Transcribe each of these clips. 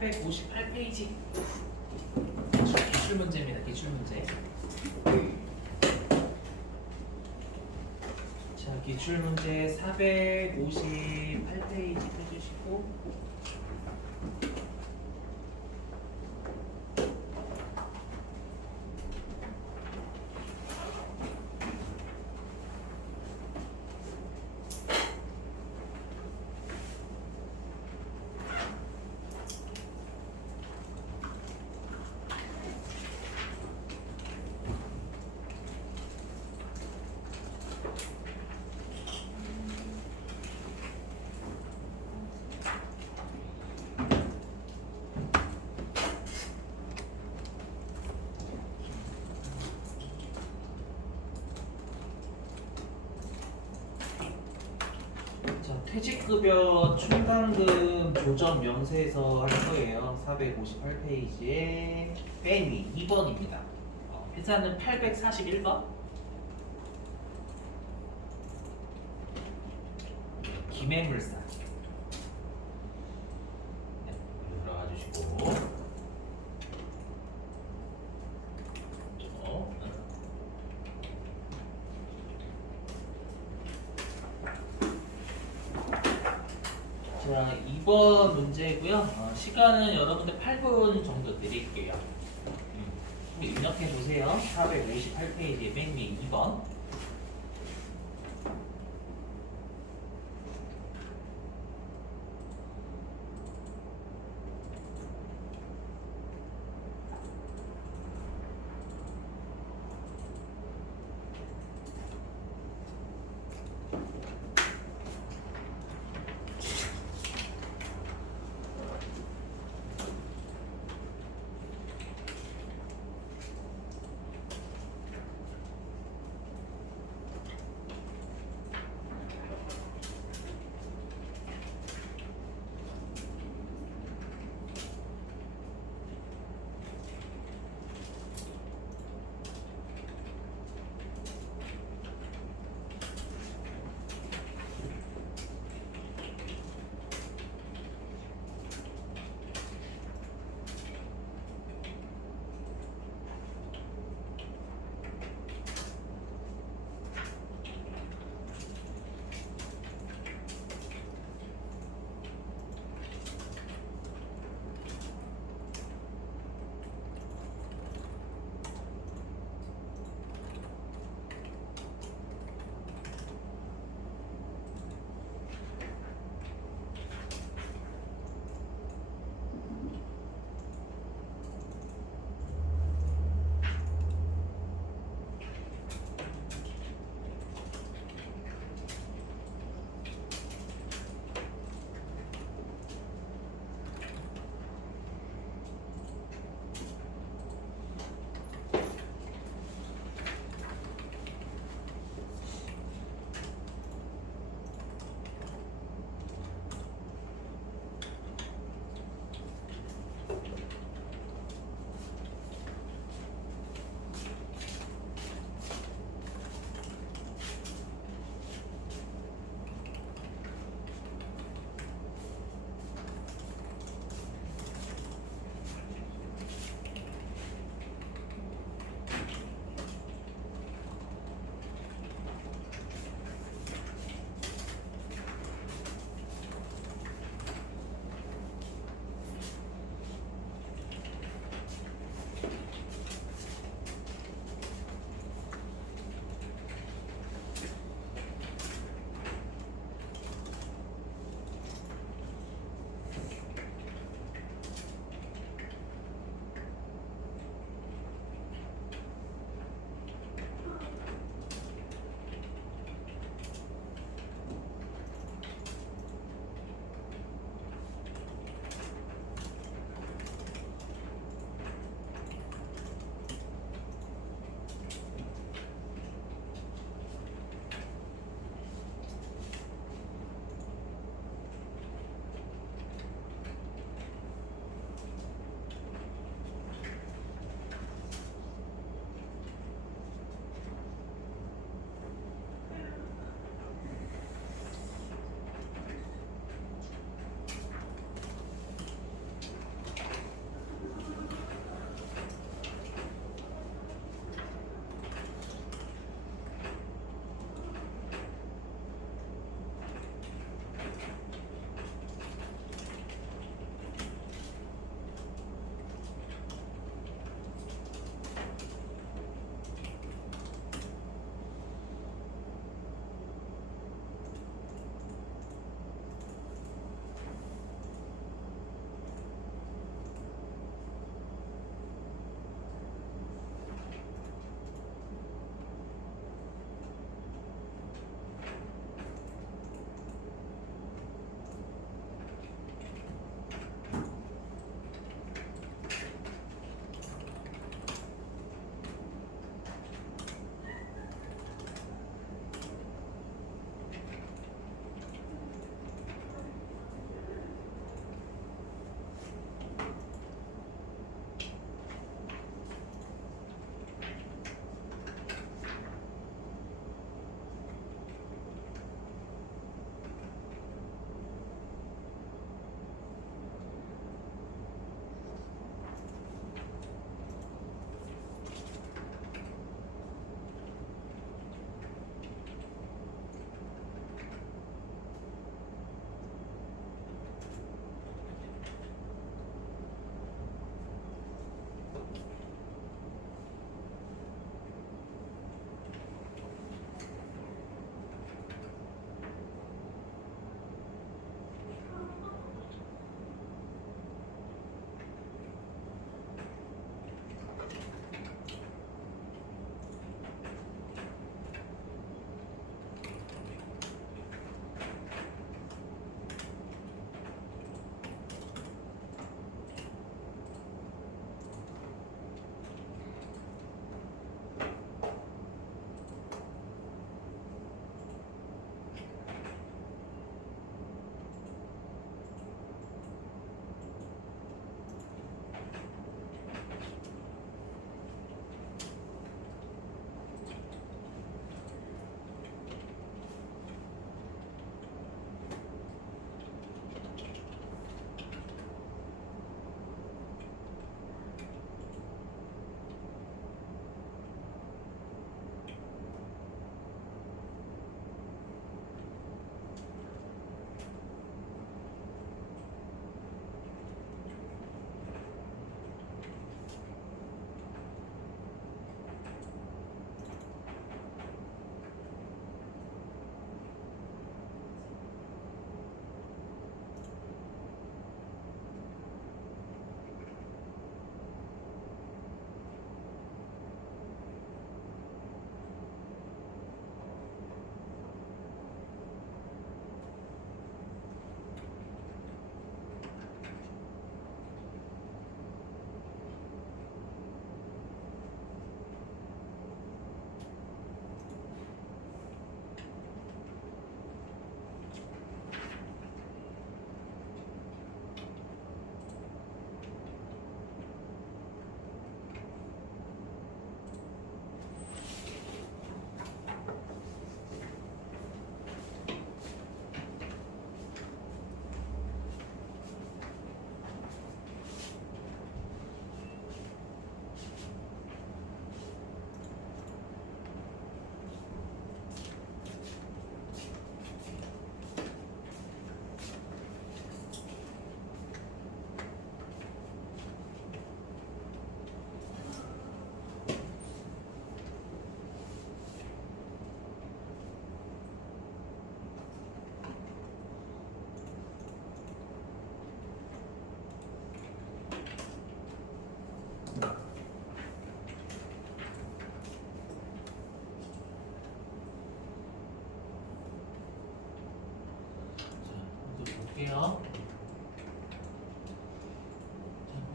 458페이지 기출 문제입니다. 기출 문제. 자, 기출 문제 458페이지 펴주시고 퇴직급여 충당금 조정 명세에서 할 거예요. 458페이지에 맨 위 2번입니다. 회사는 841번. 김해물산. 네, 들어가 주시고. 자, 2번 문제고요. 시간은 여러분들 8분 정도 드릴게요. 입력해 보세요. 458페이지의 맨 위 2번.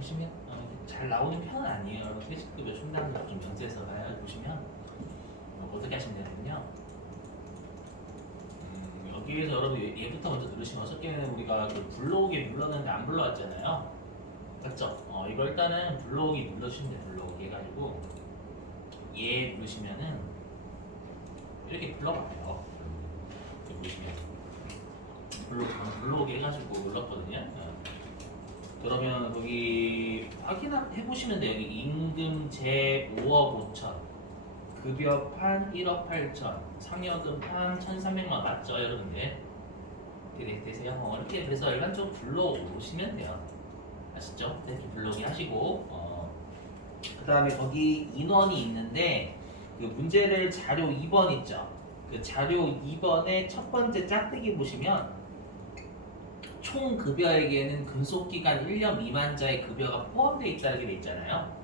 보시면 잘 나오는 편은 아니에요. 여러분 퇴직급여 충당금 좀 연세서 봐야 보시면 어떻게 하시면 되냐면요. 여기에서 여러분 얘부터 먼저 누르시면 어저께는 우리가 그 불러오기 눌렀는데 안 불러왔잖아요. 맞죠? 이거 일단은 불러오기 눌러주시면 돼요. 불러오기 해가지고 얘 누르시면은 이렇게 불러봐요. 여기 보시면 불러오기 해가지고 눌렀거든요. 그러면 거기 확인해 보시면 돼요. 여기 임금 제 5억 5천, 급여판 1억 8천, 상여금판 1,300만 원 맞죠, 여러분들? 이렇게 되세요. 이렇게 그래서 일반적으로 불러오시면 돼요. 아시죠? 이렇게 불러오기 하시고 그 다음에 거기 인원이 있는데 그 문제를 자료 2번 있죠? 그 자료 2번의 첫 번째 짝대기 보시면 총 급여에게는 근속기간 1년 미만자의 급여가 포함되어 있다고 돼 있잖아요.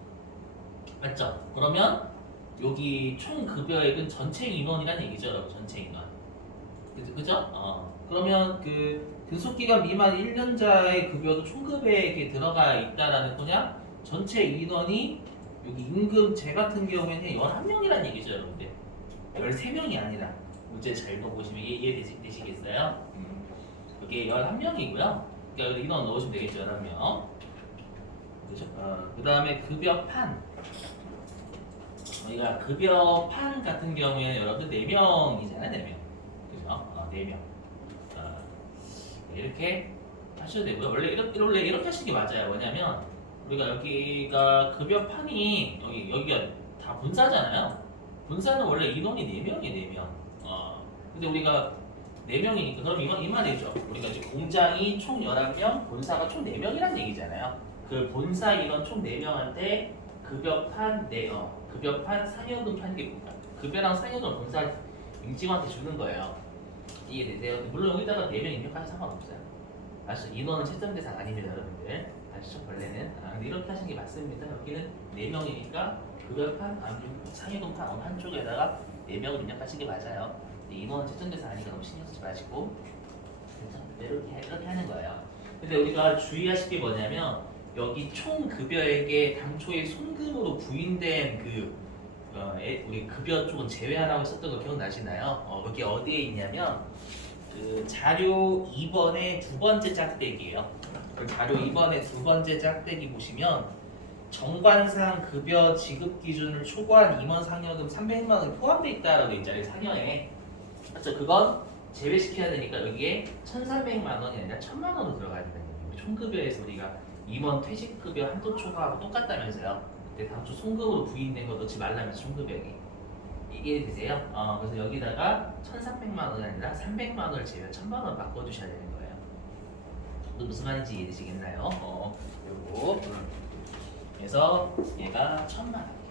맞죠? 그러면 여기 총 급여액은 전체 인원이란 얘기죠, 여러분. 전체 인원. 그죠? 그러면 그 근속기간 미만 1년자의 급여도 총급여액에 들어가 있다라는 거냐? 전체 인원이 여기 임금 제 같은 경우에는 11명이란 얘기죠, 여러분들. 13명이 아니라 문제 잘 읽어보시면 이해되시겠어요? 이게 11명이고요. 그러니까 인원 넣으시면 되겠죠, 11명. 그죠? 그 다음에 급여판. 우리가 급여판 같은 경우에는 여러분들 4명이잖아요, 4명. 그죠? 4명. 이렇게 하셔도 되고요. 원래 이렇게 하시는 게 맞아요. 뭐냐면 우리가 여기가 급여판이 여기가 다 분사잖아요. 분사는 원래 인원이 4명이에요, 4명. 근데 우리가 4명이니까 그럼 이 말이죠. 우리가 이제 공장이 총 11명, 본사가 총 4명이란 얘기잖아요. 그 본사 인원 총 4명한테 급여판 급여판 상여금판 게 급여랑 상여금 본사 임직원한테 주는 거예요. 이해되세요? 물론 여기다가 4명 입력하셔도 상관없어요. 아시죠? 인원은 채점 대상 아닙니다, 여러분들. 아시죠? 원래는. 근데 이렇게 하시는 게 맞습니다. 여기는 4명이니까 급여판, 상여금판 어느 한쪽에다가 4명을 입력하시는 게 맞아요. 인원은 채점 대상 아니니까 너무 신경 쓰지 마시고 이렇게 하는 거예요. 근데 우리가 주의하실 게 뭐냐면 여기 총 급여액에 당초에 손금으로 부인된 우리 급여 쪽은 제외하라고 했었던 거 기억나시나요? 여기 어디에 있냐면 그 자료 2번의 두 번째 짝대기예요. 그 자료 2번의 두 번째 짝대기 보시면 정관상 급여 지급 기준을 초과한 임원 상여금 300만 원이 포함되어 있다라고 있잖아요. 상여에. 맞죠? 그건 제외시켜야 되니까 여기에 1,300만 원이 아니라 1,000만 원으로 들어가야 된다는 얘기예요. 총급여에서 우리가 임원 퇴직급여 한도 초과하고 똑같다면서요. 근데 당초 송금으로 부인된 거 넣지 말라면서 총급여액이. 이해되세요? 그래서 여기다가 1,300만 원이 아니라 300만 원을 제외 1,000만 원 바꿔주셔야 되는 거예요. 또 무슨 말인지 이해되시겠나요? 요거. 그래서 얘가 1,000만 원.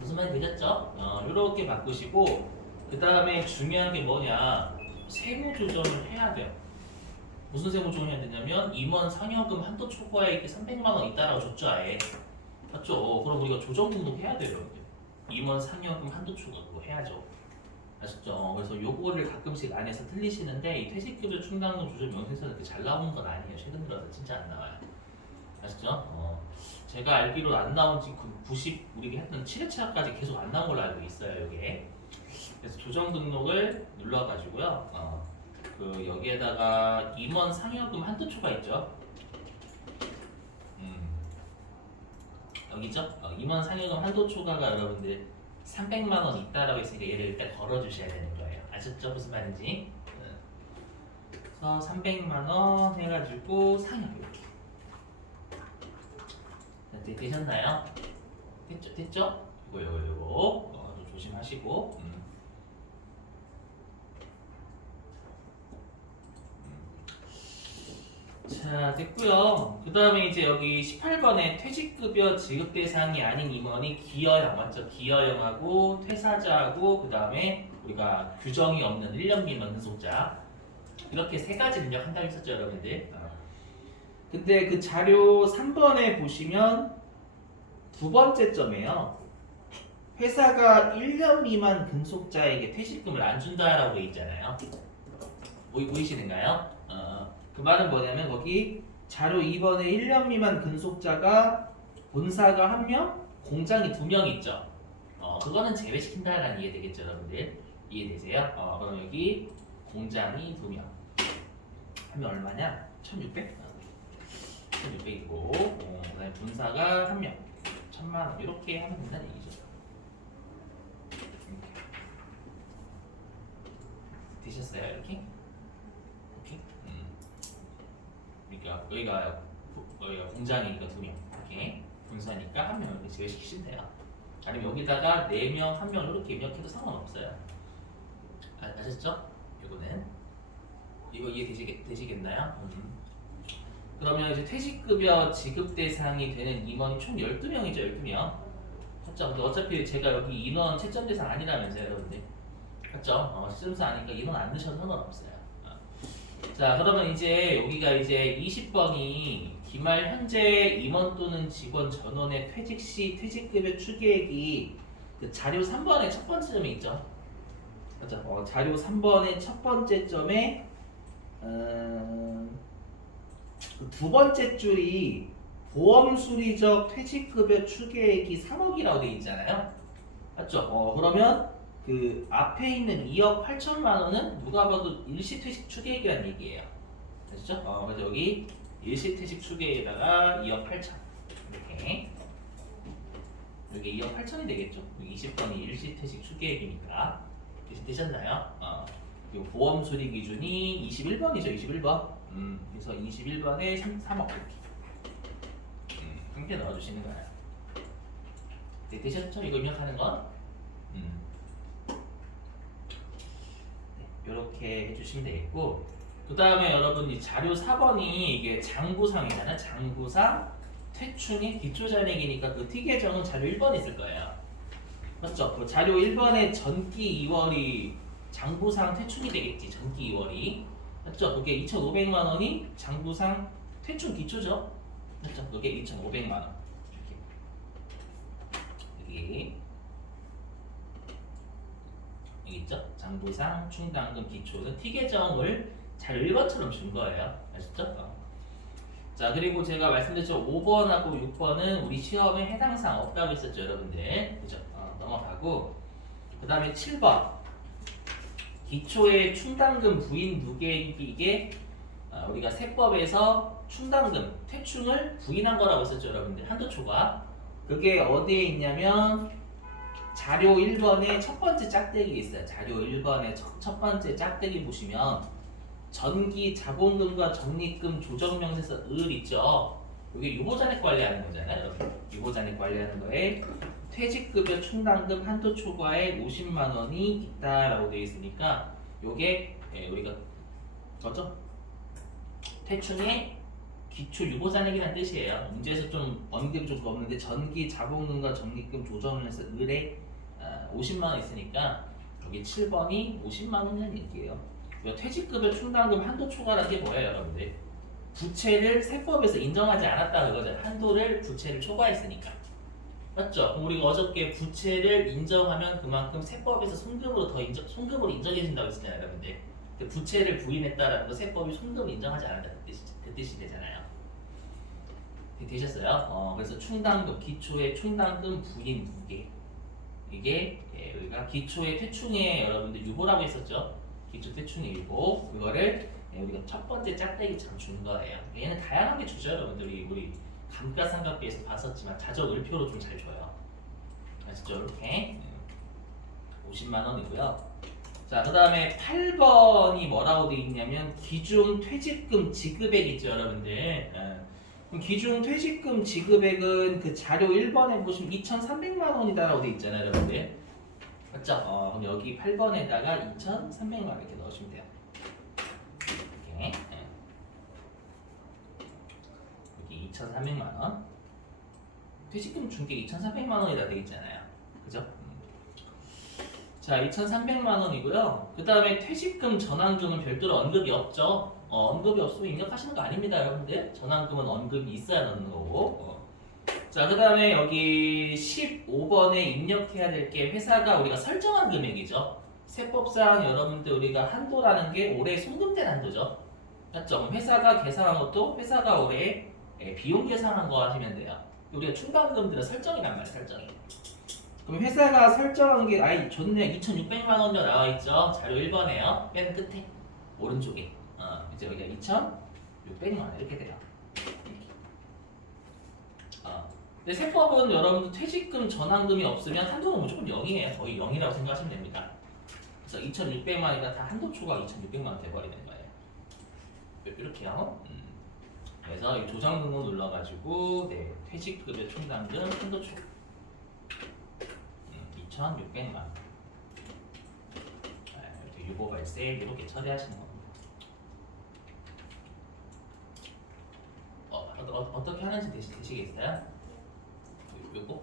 무슨 말인지 되셨죠? 이렇게 바꾸시고 그 다음에 중요한 게 뭐냐? 세무 조정을 해야 돼요. 무슨 세무 조정을 해야 되냐면 임원 상여금 한도 초과액이 300만 원 있다라고 줬죠, 아예. 맞죠? 그럼 우리가 조정 등록해야 돼요, 여러분들. 임원 상여금 한도 초과 그거 해야죠. 아셨죠? 그래서 요거를 가끔씩 안에서 틀리시는데 이 퇴직급여 충당금 조정 명세서는 그렇게 잘 나오는 건 아니에요. 최근 들어서 진짜 안 나와요. 아시죠? 제가 알기로 안 나온 지 90 우리가 했던 7회차까지 계속 안 나온 걸로 알고 있어요, 여기에. 그래서 조정 등록을 눌러가지고요. 그 여기에다가 임원 상여금 한도 초과 있죠. 여기죠? 임원 상여금 한도 초과가 여러분들 300만 원 있다라고 했으니까 얘를 일단 걸어주셔야 되는 거예요. 아셨죠? 무슨 말인지? 그래서 300만 원 해가지고 상여금. 되셨나요? 됐죠? 요거 좀 조심하시고. 자, 됐고요. 그 다음에 이제 여기 18번에 퇴직급여 지급 대상이 아닌 임원이 기여형 맞죠? 기여형하고 퇴사자하고 그 다음에 우리가 규정이 없는 1년 미만 근속자 이렇게 세 가지 입력한다고 했었죠, 여러분들. 근데 그 자료 3번에 보시면 두 번째 점이에요. 회사가 1년 미만 근속자에게 퇴직금을 안 준다라고 돼 있잖아요. 보이시는가요? 그 말은 뭐냐면 거기 자료 2번에 1년 미만 근속자가 본사가 1명, 공장이 2명 있죠. 그거는 제외시킨다라는 이해 되겠죠, 여러분들? 이해되세요? 그럼 여기 공장이 2명. 하면 얼마냐? 1,600? 1,600이고, 그다음에 분사가 1명. 1,000만 원. 이렇게 하면 된다는 얘기죠. 되셨어요? 이렇게? 이렇게? 그러니까 여기가 공장이니까 2명. 이렇게 분사니까 1명 이렇게 제외시키시면 돼요. 아니면 여기다가 4명, 1명 이렇게 입력해도 상관없어요. 아셨죠? 이거 이해되시겠나요? 그러면 이제 퇴직급여 지급 대상이 되는 임원이 총 12명이죠, 12명. 맞죠? 근데 어차피 제가 여기 인원 채점 대상 아니라면서요, 여러분들. 맞죠? 채점 대상 아니니까 인원 안 넣으셔도 상관없어요. 자, 그러면 이제 여기가 이제 20번이 기말 현재 임원 또는 직원 전원의 퇴직 시 퇴직급여 추계액이 그 자료 3번의 첫 번째 점에 있죠. 맞죠? 자료 3번의 첫 번째 점에 그2 번째 줄이 보험 수리적 퇴직급여 추계액이 3억이라고 되어 있잖아요. 맞죠? 그러면 그 앞에 있는 2억 8천만 원은 누가 봐도 일시퇴직 추계액이라는 얘기예요. 아시죠? 그래서 여기 일시퇴직 추계에다가 2억 8천 이렇게 여기 2억 8천이 되겠죠. 20번이 일시퇴직 추계액이니까 되셨나요? 이 보험 수리 기준이 21번이죠. 21번. 그래서 21번에 3억 이렇게 함께 넣어주시는 거예요. 네, 되셨죠? 이거 입력하는 건? 이렇게 해주시면 되겠고, 그 다음에 여러분 이 자료 4번이 이게 장부상이잖아요. 장부상 퇴충의 기초잔액이니까 그 T계정은 자료 1번에 있을 거예요. 맞죠? 그 자료 1번에 전기 2월이 장부상 퇴충이 되겠지. 전기 2월이. 맞죠? 그게 2,500만 원이 장부상 퇴충 기초죠. 맞죠? 그게 2,500만 원. 이렇게. 여기 있죠? 장부상 충당금 기초는 T계정을 자료 1번처럼 준 거예요. 아셨죠? 자, 그리고 제가 말씀드렸죠. 5번하고 6번은 우리 시험에 해당 사항 없다고 했었죠, 여러분들. 그죠? 넘어가고. 그 다음에 7번. 기초의 충당금 부인 누계액이 이게 우리가 세법에서 충당금, 퇴충을 부인한 거라고 했었죠, 여러분들. 한도초가. 그게 어디에 있냐면 자료 1번에 첫 번째 짝대기 있어요. 자료 1번에 첫 번째 짝대기 보시면 전기 자본금과 적립금 조정명세서 을 있죠. 이게 유보잔액 관리하는 거잖아요, 여러분. 유보잔액 관리하는 거에 퇴직급여 충당금 한도 초과액 50만 원이 있다라고 되어 있으니까 요게 우리가 뭐죠? 퇴충의 기초 유보잔액이라는 뜻이에요. 문제에서 좀 언급이 좀 없는데 전기 자본금과 적립금 조정명세서 을에 50만 원 있으니까 여기 7번이 50만 원이라는 얘기예요. 퇴직급여 충당금 한도 초과라는 게 뭐예요, 여러분들? 부채를 세법에서 인정하지 않았다 그거잖아요. 한도를 부채를 초과했으니까. 맞죠? 그럼 우리가 어저께 부채를 인정하면 그만큼 세법에서 손금으로 인정해준다고 했잖아요, 여러분들. 부채를 부인했다라는 거 세법이 손금을 인정하지 않았다 그 뜻이 되잖아요. 되셨어요? 그래서 충당금, 기초의 충당금 부인 무게. 이게 우리가 기초의 퇴충의 여러분들 유보라고 했었죠. 기초 퇴충의 유보. 그거를 우리가 첫 번째 짝대기처럼 준 거예요. 얘는 다양하게 주죠, 여러분들이. 우리 감가상각비에서 봤었지만 자적 을표로 좀 잘 줘요. 아시죠? 이렇게 50만 원이고요. 자, 그 다음에 8번이 뭐라고 되어 있냐면 기준 퇴직금 지급액 있죠, 여러분들. 그럼 기준 퇴직금 지급액은 그 자료 1번에 보시면 2,300만 원이다라고 되어 있잖아요, 여러분들. 맞죠? 그럼 여기 8번에다가 2,300만 원 이렇게 넣으시면 돼요. 이렇게. 여기 2,300만 원. 퇴직금 준게 2,300만 원이다 되어 있잖아요. 그죠? 자, 2,300만 원이고요. 그 다음에 퇴직금 전환금은 별도로 언급이 없죠. 언급이 없으면 입력하시는 거 아닙니다, 여러분들. 전환금은 언급이 있어야 넣는 거고. 자, 그 다음에 여기 15번에 입력해야 될 게 회사가 우리가 설정한 금액이죠. 세법상 여러분들 우리가 한도라는 게 올해 송금된 한도죠. 맞죠? 그럼 회사가 계산한 것도 회사가 올해 비용 계산한 거 하시면 돼요. 우리가 충당금들은 설정이란 말이에요, 설정이. 그럼 회사가 설정한 게 아이 좋네. 2,600만 원이라 나와 있죠. 자료 1번에요. 맨 끝에 오른쪽에. 이제 여기가 2,600만 원 이렇게 돼요. 근데 세법은 여러분들 퇴직금 전환금이 없으면 한도는 무조건 0이에요. 거의 0이라고 생각하시면 됩니다. 그래서 2,600만이면 다 한도 초과 2,600만 원 돼버리는 거예요. 이렇게요. 그래서 이 조정등록 눌러가지고 네, 퇴직급여 충당금 한도 초과 2,600만 원. 이렇게 유보 발생 이렇게 처리하시는 겁니다. 어떻게 하는지 되시겠어요? 요거?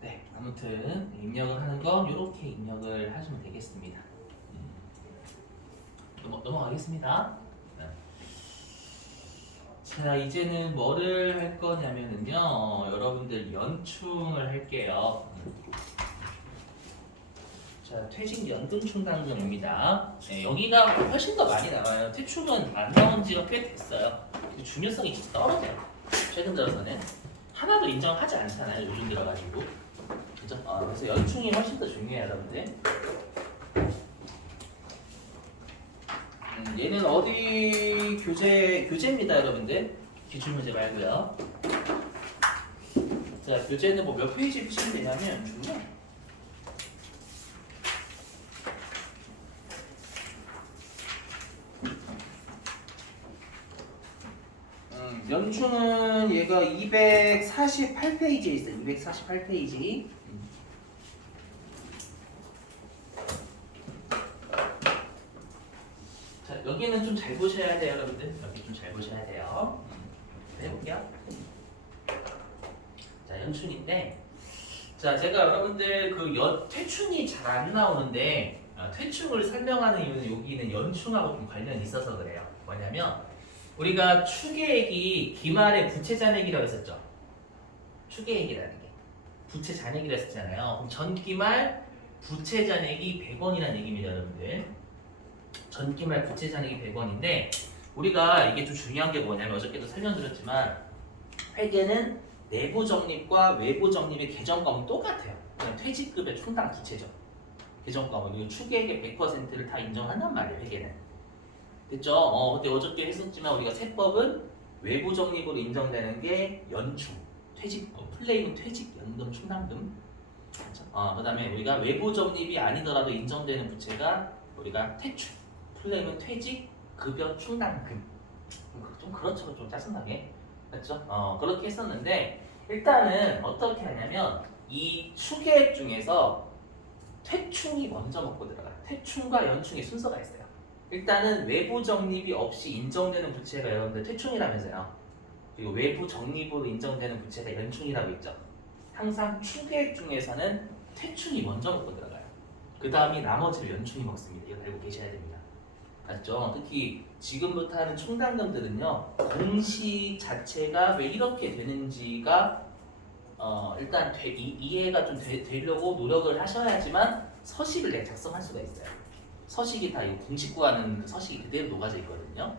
네, 아무튼 입력을 하는 건 이렇게 입력을 하시면 되겠습니다. 넘어가겠습니다. 네. 자, 이제는 뭐를 할 거냐면은요, 여러분들 연충을 할게요. 자, 퇴직연금 충당금입니다. 네, 여기가 훨씬 더 많이 나와요. 퇴충은 안 나온 지가 꽤 됐어요. 중요성이 진짜 떨어져요. 최근 들어서는 하나도 인정하지 않잖아요. 요즘 들어가지고. 그죠? 그래서 연충이 훨씬 더 중요해요, 여러분들. 얘는 어디 교재입니다, 여러분들. 기출문제 말고요. 자, 교재는 뭐 몇 페이지 보시면 되냐면 중요. 연충은 얘가 248페이지에 있어요. 248페이지. 자, 여기는 좀 잘 보셔야 돼요, 여러분들. 여기 좀 잘 보셔야 돼요. 해볼게요. 자, 연충인데, 자, 제가 여러분들 그 퇴충이 잘 안 나오는데 퇴충을 설명하는 이유는 여기는 연충하고 좀 관련이 있어서 그래요. 뭐냐면 우리가 추계액이 기말의 부채 잔액이라고 했었죠. 추계액이라는 게 부채 잔액이라고 했잖아요. 그럼 전기말 부채 잔액이 100원이라는 얘기입니다, 여러분들. 전기말 부채 잔액이 100원인데 우리가 이게 좀 중요한 게 뭐냐면 어저께도 설명드렸지만 회계는 내부 적립과 외부 적립의 계정과목은 똑같아요. 그냥 퇴직급의 충당 부채죠. 계정과목 그리고 추계액의 100%를 다 인정한단 말이에요, 회계는. 됐죠? 근데 어저께 했었지만 우리가 세법은 외부 적립으로 인정되는 게 연충, 퇴직, 플레이는 퇴직, 연금, 충당금. 그렇죠? 그다음에 우리가 외부 적립이 아니더라도 인정되는 부채가 우리가 퇴충, 플레이는 퇴직, 급여, 충당금. 좀 그렇죠, 좀 짜증나게. 맞죠? 그렇게 했었는데 일단은 어떻게 하냐면 이 추계액 중에서 퇴충이 먼저 먹고 들어가요. 퇴충과 연충의 순서가 있어요. 일단은 외부 적립이 없이 인정되는 부채가 여러분들 퇴충이라면서요. 그리고 외부 적립으로 인정되는 부채가 연충이라고 있죠. 항상 추계액 중에서는 퇴충이 먼저 먹고 들어가요. 그 다음이 나머지를 연충이 먹습니다. 이거 알고 계셔야 됩니다. 맞죠? 특히 지금부터 하는 충당금들은요. 공시 자체가 왜 이렇게 되는지가 일단 이해가 좀 되려고 노력을 하셔야지만 서식을 내가 작성할 수가 있어요. 서식이 다 이 공식 구하는 그 서식이 그대로 녹아져 있거든요.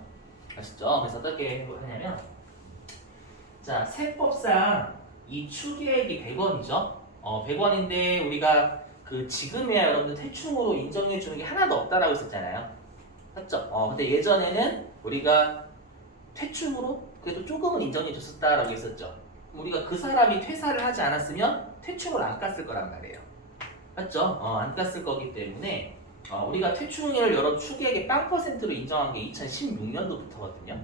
아시죠? 그래서 어떻게 하냐면 자, 세법상 이 추계액이 100원이죠. 100원인데 우리가 그 지금이야 여러분들 퇴충으로 인정해 주는 게 하나도 없다라고 했었잖아요. 맞죠? 근데 예전에는 우리가 퇴충으로 그래도 조금은 인정해 줬었다라고 했었죠. 우리가 그 사람이 퇴사를 하지 않았으면 퇴충을 안 깠을 거란 말이에요. 맞죠? 안 깠을 거기 때문에 우리가 퇴충을 여러 추계액의 빵 퍼센트로 인정한 게 2016년도부터거든요.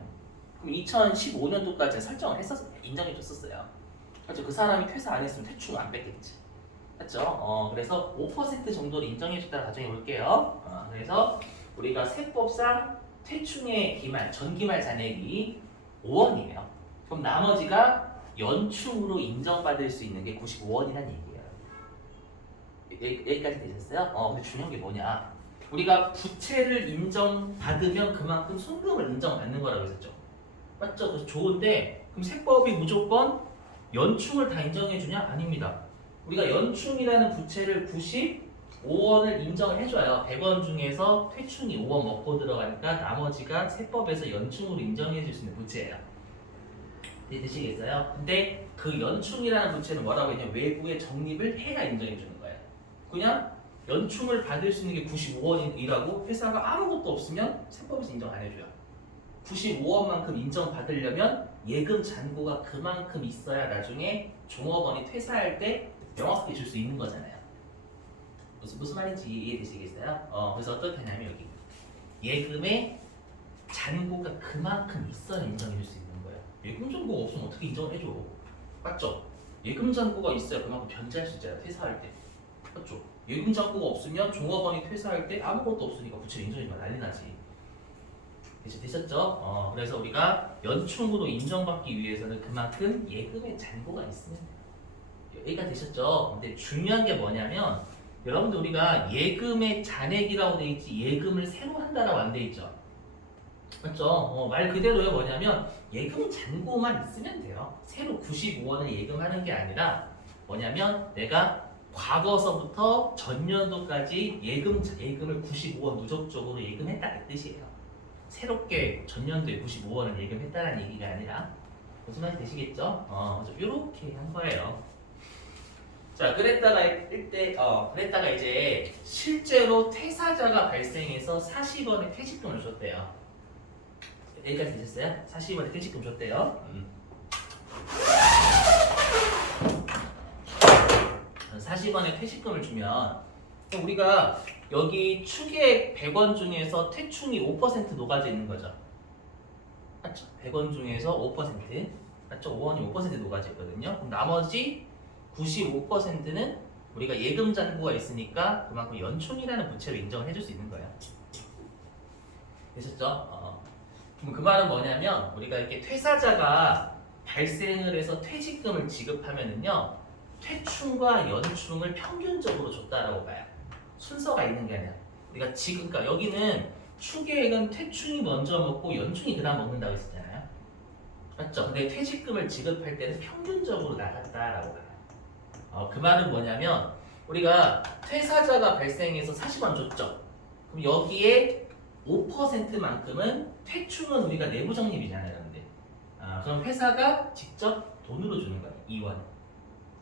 그럼 2015년도까지 설정을 인정해 줬었어요. 맞죠? 그 사람이 퇴사 안 했으면 퇴충을 안 뺐겠지. 맞죠? 그래서 5% 정도를 인정해 줬다고 가정해 볼게요. 그래서 우리가 세법상 퇴충의 기말, 전기말 잔액이 5원이에요. 그럼 나머지가 연충으로 인정받을 수 있는 게 95원이라는 얘기예요. 여기까지 되셨어요? 근데 중요한 게 뭐냐? 우리가 부채를 인정받으면 그만큼 손금을 인정받는 거라고 했었죠. 맞죠? 그래서 좋은데 그럼 세법이 무조건 연충을 다 인정해 주냐? 아닙니다. 우리가 연충이라는 부채를 95원을 인정을 해줘요. 100원 중에서 퇴충이 5원 먹고 들어가니까 나머지가 세법에서 연충으로 인정해 줄 수 있는 부채예요. 되시겠어요? 근데 그 연충이라는 부채는 뭐라고 했냐? 외부에 적립을 해야 인정해 주는 거예요. 그냥 연충을 받을 수 있는 게 95원이라고 회사가 아무것도 없으면 세법에서 인정 안 해줘요. 95원만큼 인정받으려면 예금 잔고가 그만큼 있어야 나중에 종업원이 퇴사할 때 명확하게 줄 수 있는 거잖아요. 무슨 말인지 이해되시겠어요? 그래서 어떻게 하냐면 여기 예금에 잔고가 그만큼 있어야 인정해 줄 수 있는 거예요. 예금 잔고가 없으면 어떻게 인정을 해줘? 맞죠? 예금 잔고가 있어야 그만큼 변제할 수 있잖아요. 퇴사할 때. 맞죠? 예금 잔고가 없으면 종업원이 퇴사할 때 아무것도 없으니까 부채를 인정해주면 난리 나지. 되셨죠? 그래서 우리가 연충으로 인정받기 위해서는 그만큼 예금에 잔고가 있으면 돼요. 여기가 되셨죠? 근데 중요한 게 뭐냐면 여러분들 우리가 예금의 잔액이라고 돼 있지 예금을 새로 한다라고 안 돼 있죠? 맞죠? 말 그대로요. 뭐냐면 예금 잔고만 있으면 돼요. 새로 95원을 예금하는 게 아니라 뭐냐면 내가 과거서부터 전년도까지 예금을 95원 누적적으로 예금했다는 뜻이에요. 새롭게 전년도에 95원을 예금했다는 얘기가 아니라 무슨 말인지 되시겠죠? 이렇게 한 거예요. 자, 그랬다가 이제 실제로 퇴사자가 발생해서 40원의 퇴직금을 줬대요. 여기까지 되셨어요? 40원의 퇴직금 줬대요. 40원의 퇴직금을 주면 우리가 여기 추계액 100원 중에서 퇴충이 5% 녹아져 있는 거죠. 맞죠? 100원 중에서 5%, 맞죠? 5원이 5% 녹아져 있거든요. 그럼 나머지 95%는 우리가 예금 잔고가 있으니까 그만큼 연충이라는 부채로 인정을 해줄 수 있는 거예요. 되셨죠? 그럼 그 말은 뭐냐면 우리가 이렇게 퇴사자가 발생을 해서 퇴직금을 지급하면은요 퇴충과 연충을 평균적으로 줬다라고 봐요. 순서가 있는 게 아니라 우리가 지금 그러니까 여기는 추계액은 퇴충이 먼저 먹고 연충이 그다음 먹는다고 했었잖아요. 맞죠? 근데 퇴직금을 지급할 때는 평균적으로 나갔다라고 봐요. 그 말은 뭐냐면 우리가 퇴사자가 발생해서 40원 줬죠. 그럼 여기에 5%만큼은 퇴충은 우리가 내부 적립이잖아요. 근데 그럼 회사가 직접 돈으로 주는 거예요. 2원.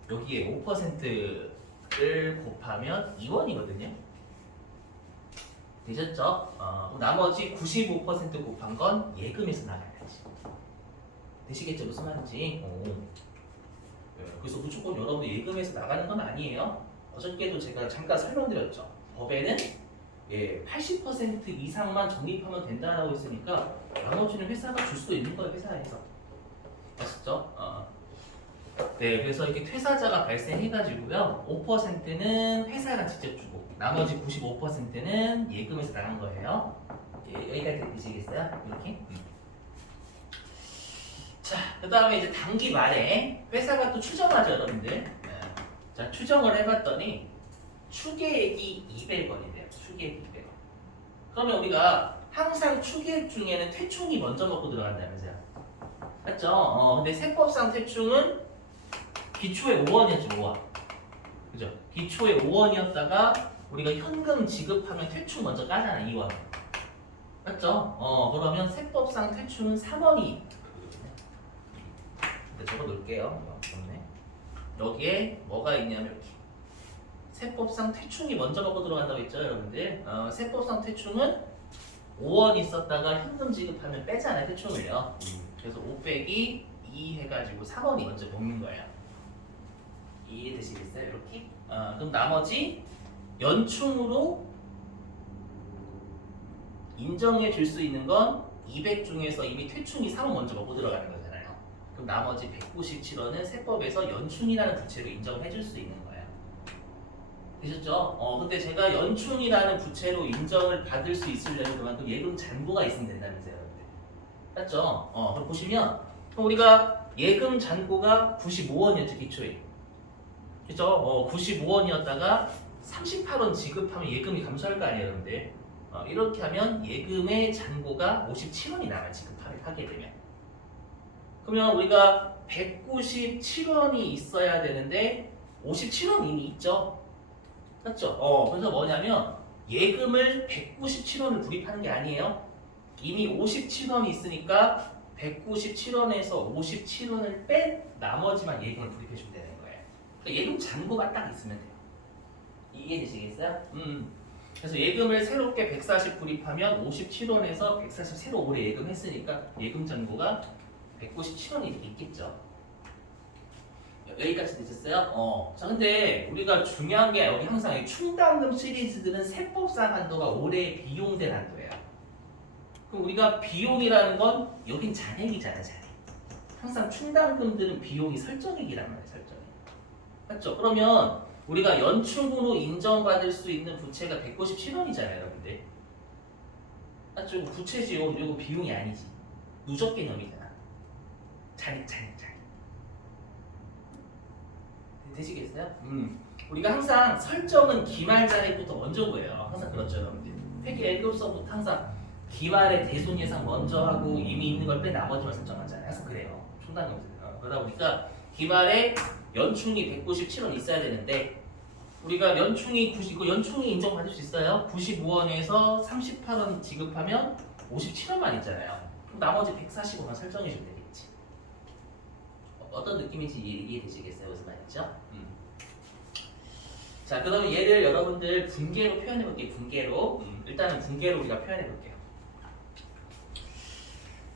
여기에 5%를 곱하면 2원이거든요. 되셨죠? 나머지 95% 곱한 건 예금에서 나가야지. 되시겠죠? 무슨 말인지? 그래서 무조건 여러분 예금에서 나가는 건 아니에요. 어저께도 제가 잠깐 설명드렸죠. 법에는 80% 이상만 적립하면 된다라고 했으니까 나머지는 회사가 줄 수도 있는 거예요. 회사에서. 아셨죠? 네, 그래서 이렇게 퇴사자가 발생해가지고요. 5%는 회사가 직접 주고 나머지 95%는 예금에서 나간 거예요. 여기까지 되시겠어요? 이렇게? 자, 그 다음에 이제 당기 말에 회사가 또 추정하죠, 여러분들. 자, 추정을 해봤더니 추계액이 200원이래요. 추계액 200원. 그러면 우리가 항상 추계액 중에는 퇴충이 먼저 먹고 들어간다면서요. 맞죠? 근데 세법상 퇴충은 기초에 5원이었죠, 5원. 그죠? 기초에 5원이었다가 우리가 현금 지급하면 퇴충 먼저 까잖아, 2원. 맞죠? 그러면 세법상 퇴충은 3원이. 적어 놓을게요. 여기에 뭐가 있냐면 이렇게. 세법상 퇴충이 먼저 먹고 들어간다고 했죠, 여러분들. 세법상 퇴충은 5원 있었다가 현금 지급하면 빼잖아요, 퇴충을요. 그래서 5 빼기 2 해가지고 3원이 먼저 먹는 거예요. 이해되시겠어요? 이렇게? 그럼 나머지 연충으로 인정해 줄 수 있는 건 200 중에서 이미 퇴충이 3원 먼저 먹고 들어가는 거잖아요. 그럼 나머지 197원은 세법에서 연충이라는 부채로 인정을 해줄 수 있는 거예요. 되셨죠? 근데 제가 연충이라는 부채로 인정을 받을 수 있으려면 그만큼 예금 잔고가 있으면 된다면서요, 여러분들. 맞죠? 그럼 보시면 우리가 예금 잔고가 95원이었죠, 기초에. 그죠? 95원이었다가 38원 지급하면 예금이 감소할 거 아니에요, 여러분들. 이렇게 하면 예금의 잔고가 57원이 남아요, 지급하게 되면. 그러면 우리가 197원이 있어야 되는데 57원 이미 있죠. 맞죠? 그래서 뭐냐면 예금을 197원을 불입하는 게 아니에요. 이미 57원이 있으니까 197원에서 57원을 뺀 나머지만 예금을 불입해주면 되는 거예요. 그러니까 예금 잔고가 딱 있으면 돼요. 이해되시겠어요? 그래서 예금을 새롭게 140 불입하면 57원에서 140 새로 올해 예금했으니까 예금 잔고가 197원이 있겠죠. 여기까지 되셨어요? 자, 근데 우리가 중요한 게 여기 항상 이 충당금 시리즈들은 세법상 한도가 올해 비용된 한도예요. 그럼 우리가 비용이라는 건 여긴 잔액이잖아, 잔액. 항상 충당금들은 비용이 설정액이란 말이에요, 설정액. 맞죠? 그러면 우리가 연충으로 인정받을 수 있는 부채가 197원이잖아요, 여러분들. 맞죠? 이거 부채지, 이거 비용이 아니지. 누적 개념이잖아. 잔액. 되시겠어요? 우리가 항상 설정은 기말 잔액부터 먼저 구해요. 항상 그렇죠, 여러분들. 회계 1급서부터 항상 기말의 대손 예상 먼저 하고 이미 있는 걸 빼 나머지만 설정하잖아요. 항상 그래요. 충당금들. 그러다 보니까 기말에 연충이 197원 있어야 되는데 우리가 연충이 인정받을 수 있어요. 95원에서 38원 지급하면 57원만 있잖아요. 그럼 나머지 145원 설정해주면 되겠지. 어떤 느낌인지 이해되시겠어요? 무슨 말이죠? 자, 그러면 얘를 여러분들 분계로 표현해볼게요. 분계로. 일단은 분계로 우리가 표현해볼게요.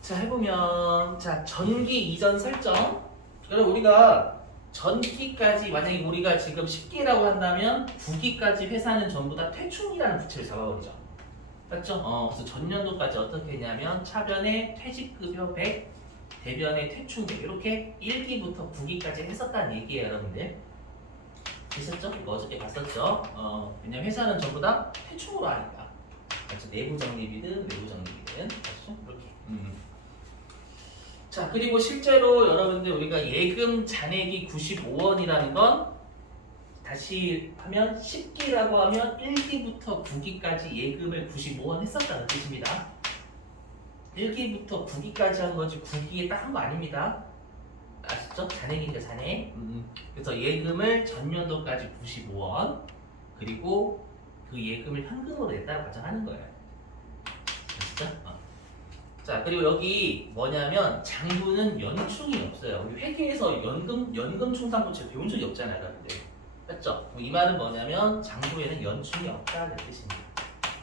자, 해보면 자 전기 이전 설정. 그럼 우리가 전기까지 만약에 우리가 지금 10기라고 한다면 9기까지 회사는 전부 다 퇴충이라는 부채를 잡아버리죠. 맞죠? 그래서 전년도까지 어떻게 했냐면 차변에 퇴직급여 100, 대변에 퇴충 100 이렇게 1기부터 9기까지 했었다는 얘기예요, 여러분들. 되셨죠? 이거 어저께 봤었죠? 왜냐면 회사는 전부 다 퇴충으로 하니까. 맞죠? 내부 적립이든 외부 적립이든. 맞죠? 이렇게. 자, 그리고 실제로 여러분들 우리가 예금 잔액이 95원이라는 건 다시 하면 10기라고 하면 1기부터 9기까지 예금을 95원 했었다는 뜻입니다. 1기부터 9기까지 한 거지 9기에 딱 한 거 아닙니다. 아시죠? 잔액이니까 잔액. 그래서 예금을 전년도까지 95원 그리고 그 예금을 현금으로 냈다고 가정하는 거예요. 아시죠? 자, 그리고 여기 뭐냐면 장부는 연충이 없어요. 우리 회계에서 연금 충당부채 배운 적이 없잖아요, 여러분들. 맞죠? 이 말은 뭐냐면 장부에는 연충이 없다는 뜻입니다.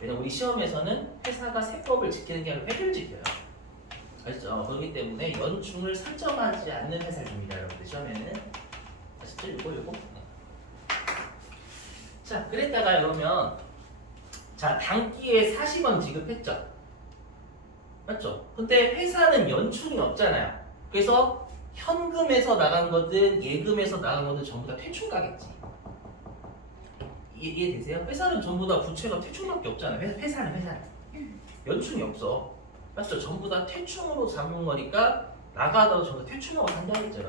왜냐면 우리 시험에서는 회사가 세법을 지키는 게 아니라 회계를 지켜요. 아시죠? 그렇기 때문에 연충을 설정하지 않는 회사를 줍니다, 여러분들. 시험에는. 아시죠? 요거. 자, 그랬다가 그러면 자, 당기에 40원 지급했죠? 맞죠? 근데 회사는 연충이 없잖아요. 그래서 현금에서 나간 거든 예금에서 나간 거든 전부 다 퇴충 가겠지. 이해되세요? 회사는 전부 다 부채가 퇴충밖에 없잖아요. 회사는 연충이 없어. 맞죠? 전부 다 퇴충으로 잡은 거니까 나가도 전부 다 퇴충하고 산다겠죠.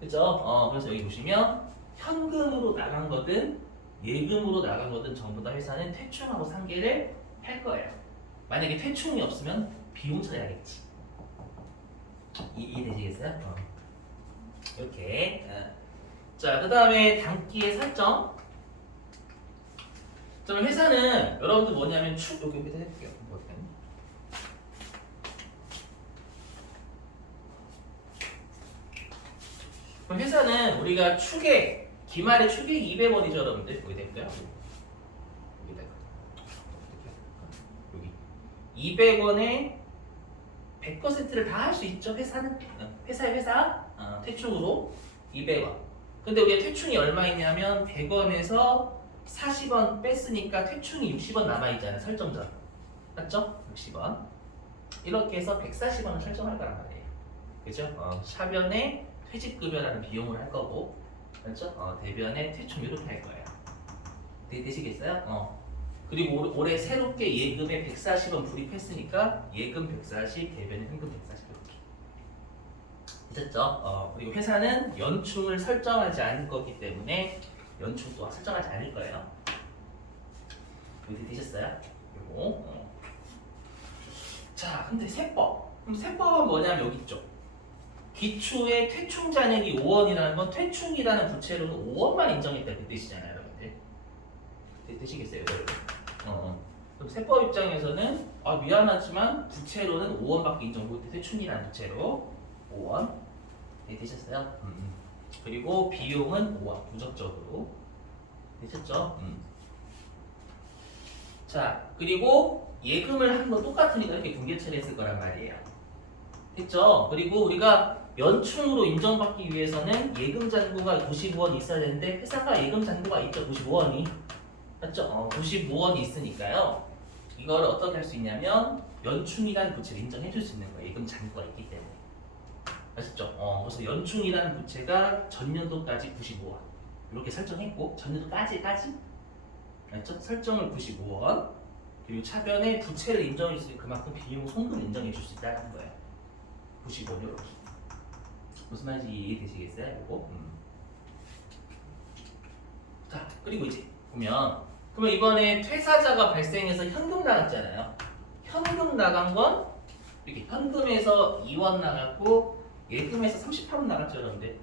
그죠? 그래서 여기 보시면 현금으로 나간 거든 예금으로 나간 거든 전부 다 회사는 퇴충하고 상계를 할 거예요. 만약에 퇴충이 없으면 비용 처리하겠지. 이해되시겠어요? 이렇게. 자, 그 다음에 단기의 설정. 그럼 회사는 여러분들 뭐냐면 여기다 해볼게요. 그럼 회사는 우리가 기말의 추계 200원이죠, 여러분들. 여기 될까요? 여기 200원에 100%를 다 할 수 있죠, 회사는. 회사 퇴충으로 200원. 근데 우리가 퇴충이 얼마 있냐면 100원에서 40원 뺐으니까 퇴충이 60원 남아있잖아요, 설정전. 맞죠? 60원. 이렇게 해서 140원을 설정할 거란 말이에요. 그죠? 차변에 퇴직급여라는 비용을 할 거고, 그렇죠? 대변에 퇴충 이렇게 할 거예요. 되시겠어요? 그리고 올해 새롭게 예금에 140원 불입했으니까 예금 140, 대변에 현금 140 이렇게. 됐죠? 그리고 회사는 연충을 설정하지 않을 거기 때문에 연충 또한 설정하지 않을 거예요. 이렇게 되셨어요? 요거. 자, 근데 세법. 그럼 세법은 뭐냐면 여기 있죠. 기초의 퇴충 잔액이 5원이라는 건 퇴충이라는 부채로는 5원만 인정했다 그 뜻이잖아요, 여러분들. 되시겠어요, 여러분? 그럼 세법 입장에서는 미안하지만 부채로는 5원밖에 인정 못해. 퇴충이라는 부채로 5원. 네, 되셨어요? 그리고 비용은 5원 부적적으로 되셨죠? 자, 그리고 예금을 한 건 똑같으니까 이렇게 분계처리 했을 거란 말이에요. 됐죠? 그리고 우리가 연충으로 인정받기 위해서는 예금 잔고가 95원 있어야 되는데 회사가 예금 잔고가 있죠. 95원이. 맞죠? 95원이 있으니까요. 이걸 어떻게 할 수 있냐면 연충이라는 부채를 인정해 줄 수 있는 거예요. 예금 잔고가 있기 때문에. 아셨죠? 그래서 연충이라는 부채가 전년도까지 95원. 이렇게 설정했고 전년도까지 알죠? 설정을 95원. 그리고 차변에 부채를 인정해 줄 수 있는 그만큼 비용 송금을 인정해 줄 수 있다는 거예요. 95원 이렇게. 무슨 말인지 이해되시겠어요? 이거? 자, 그리고 이제 보면 그러면 이번에 퇴사자가 발생해서 현금 나갔잖아요. 현금 나간 건 이렇게 현금에서 2원 나갔고 예금에서 38원 나갔죠, 여러분들.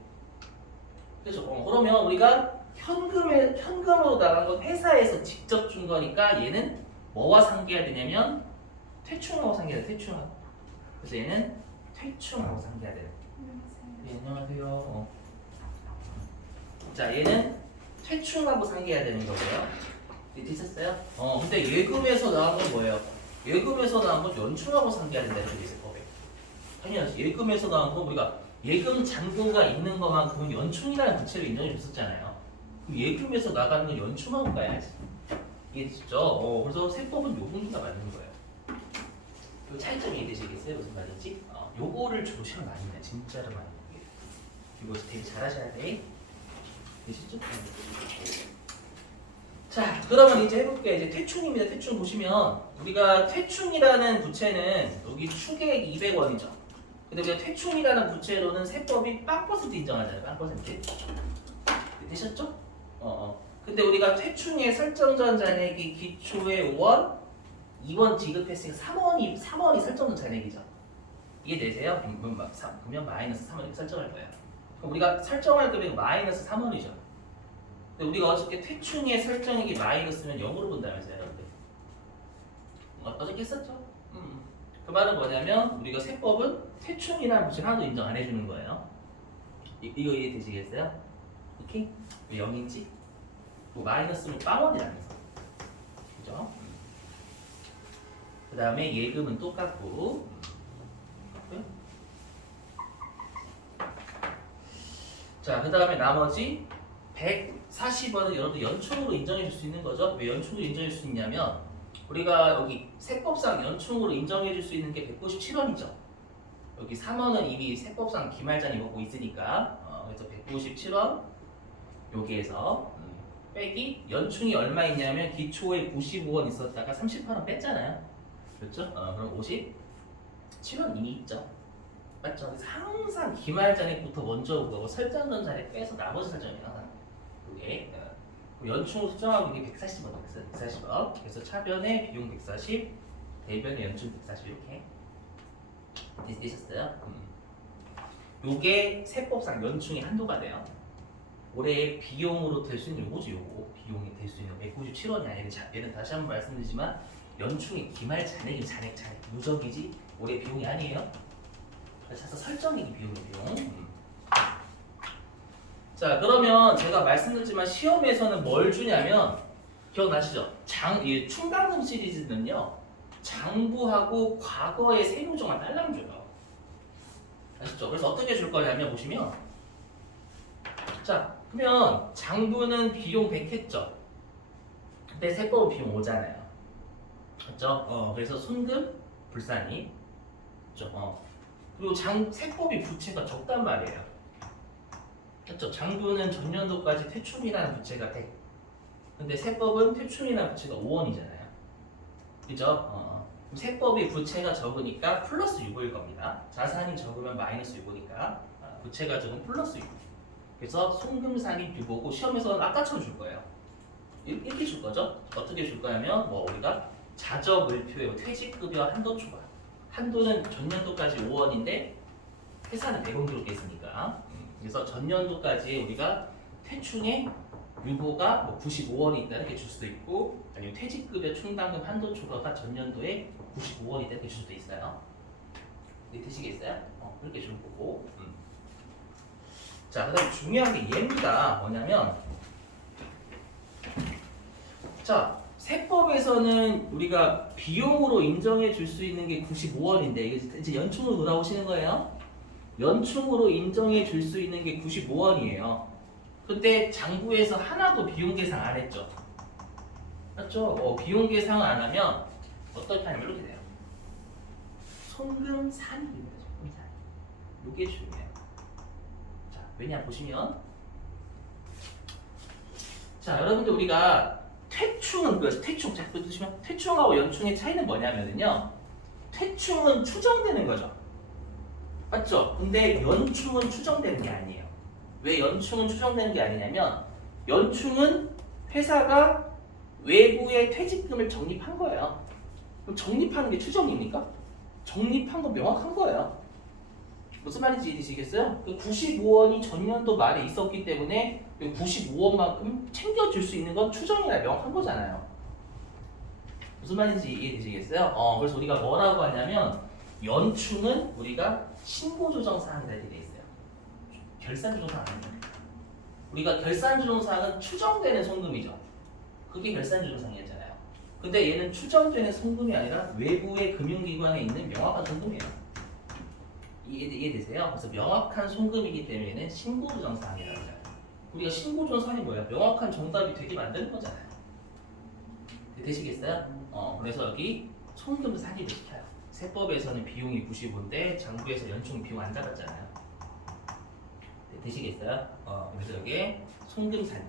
그렇죠? 그러면 우리가 현금으로 나간 건 회사에서 직접 준 거니까 얘는 뭐와 상계해야 되냐면 퇴충하고 상계해야 돼. 퇴충하고. 그래서 얘는 퇴충하고 상계해야 돼요. 네, 안녕하세요. 자, 얘는 퇴충하고 상계해야 되는 거고요. 되셨어요? 근데 예금에서 나온 건 뭐예요? 예금에서 나온 건 연충하고 상계해야 된다는 게 있어요, 법에. 당연하지. 예금에서 나온 건 우리가 예금 잔고가 있는 것만큼은 연충이라는 부채를 인정해 줬었잖아요. 그럼 예금에서 나가는 건 연충하고 가야지. 이해되시죠? 그래서 세법은 요 분기가 맞는 거예요. 요 차이점 이해되시겠어요? 무슨 말인지? 요거를 주로 시험 많이 내. 진짜로 많이 내. 이거 되게 잘하셔야 돼. 되시죠? 자, 그러면 이제 해볼게요. 이제 퇴충입니다. 퇴충 보시면 우리가 퇴충이라는 부채는 여기 추계액 200원이죠. 근데 우리가 퇴충이라는 부채로는 세법이 빵% 인정하잖아요. 빵%. 되셨죠? 근데 우리가 퇴충의 설정전 잔액이 기초에 5원, 2원 지급했으니까 3원이 설정전 잔액이죠. 이해되세요? 그러면 마이너스 3원 이렇게 설정할 거예요. 그럼 우리가 설정할 금액은 마이너스 3원이죠. 근데 우리가 어저께 퇴충의 설정액이 마이너스면 0으로 본다면서요, 여러분들. 어저께 했었죠? 그 말은 뭐냐면 우리가 세법은 퇴충이라는 부채를 하나도 인정 안 해주는 거예요. 이거 이해되시겠어요? 오케이? 왜 0인지? 뭐 마이너스는 빵원이라면서. 그죠? 그 다음에 예금은 똑같고. 자, 그 다음에 나머지 140원은 여러분들 연충으로 인정해 줄 수 있는 거죠. 왜 연충으로 인정해 줄 수 있냐면 우리가 여기 세법상 연충으로 인정해 줄 수 있는 게 197원이죠. 여기 3원은 이미 세법상 기말잔이 먹고 있으니까 그래서 197원 여기에서 빼기 연충이 얼마 있냐면 기초에 95원 있었다가 38원 뺐잖아요. 그렇죠? 그럼 57원 이미 있죠. 맞죠? 그래서 항상 기말잔액부터 먼저 오고 설정전 잔액 빼서 나머지 설정이 항상 그게 연충으로 수정하고 이게 140원, 140원. 그래서 차변에 비용 140, 대변에 연충 140 이렇게 되셨어요? 요게 세법상 연충의 한도가 돼요. 올해 비용으로 될 수 있는 요거죠, 요거. 비용이 될 수 있는 197원이 아니라 얘는 다시 한번 말씀드리지만 연충의 기말 잔액이 잔액 누적이지 올해 비용이 아니에요. 그래서 설정액이 비용. 자, 그러면 제가 말씀드렸지만 시험에서는 뭘 주냐면 기억나시죠? 이 충당금 시리즈는요 장부하고 과거의 세무조만 딸랑 줘요. 아시죠? 그래서 어떻게 줄 거냐면 보시면 자, 그러면 장부는 비용 100 했죠. 근데 세법은 비용 5잖아요. 그렇죠? 그래서 순금 불산이 그렇죠? 그리고 세법이 부채가 적단 말이에요. 그렇죠? 장부는 전년도까지 퇴충이라는 부채가 100. 근데 세법은 퇴충이라는 부채가 5원이잖아요. 그죠? 그럼 세법이 부채가 적으니까 플러스 6일 겁니다. 자산이 적으면 마이너스 6이니까 부채가 적으면 플러스 6. 그래서 송금산이 6이고 시험에서는 아까처럼 줄 거예요. 이렇게 줄 거죠? 어떻게 줄 거냐면 우리가 자적을표에 퇴직급여 한도 초과. 한도는 전년도까지 5원인데 회사는 100원 기록했으니까. 그래서 전년도까지 우리가 퇴충의 유보가 뭐 95원이 있다 이렇게 줄 수도 있고, 아니면 퇴직급여 충당금 한도 초과가 전년도에 95원이 있다 이렇게 줄 수도 있어요. 네, 되시겠어요? 그렇게 줄 거고. 자, 그다음 중요한 게 얘입니다. 뭐냐면, 자, 세법에서는 우리가 비용으로 인정해 줄 수 있는 게 95원인데 이제 연충으로 돌아오시는 거예요. 연충으로 인정해 줄 수 있는 게 95원이에요. 근데 장부에서 하나도 비용 계상 안 했죠. 맞죠? 비용 계상을 안 하면 어떻게 하냐면 이렇게 돼요. 송금산입니다. 송금산. 이게 중요해요. 자, 왜냐 보시면, 자, 여러분들 우리가 퇴충은 그거죠. 퇴충. 자, 보시면 퇴충하고 연충의 차이는 뭐냐면요. 퇴충은 추정되는 거죠. 맞죠? 근데 연충은 추정되는 게 아니에요. 왜 연충은 추정되는 게 아니냐면, 연충은 회사가 외부에 퇴직금을 적립한 거예요. 그럼 적립하는 게 추정입니까? 적립한 건 명확한 거예요. 무슨 말인지 이해되시겠어요? 그 95원이 전년도 말에 있었기 때문에 95원만큼 챙겨줄 수 있는 건 추정이라 명확한 거잖아요. 무슨 말인지 이해되시겠어요? 그래서 우리가 뭐라고 하냐면, 연충은 우리가 신고조정사항이라 이렇게 돼 있어요. 결산조정사항 아닙니다. 우리가 결산조정사항은 추정되는 송금이죠. 그게 결산조정사항이었잖아요. 근데 얘는 추정되는 송금이 아니라 외부의 금융기관에 있는 명확한 송금이에요. 이해되세요? 그래서 명확한 송금이기 때문에 신고조정사항이라고 해요. 우리가 신고조정사항이 뭐예요? 명확한 정답이 되게 만드는 거잖아요. 되시겠어요? 그래서 여기 송금 사기를 시켜요. 세법에서는 비용이 95인데 장부에서 연충 비용 안 잡았잖아요. 되시겠어요? 그래서 여기 송금산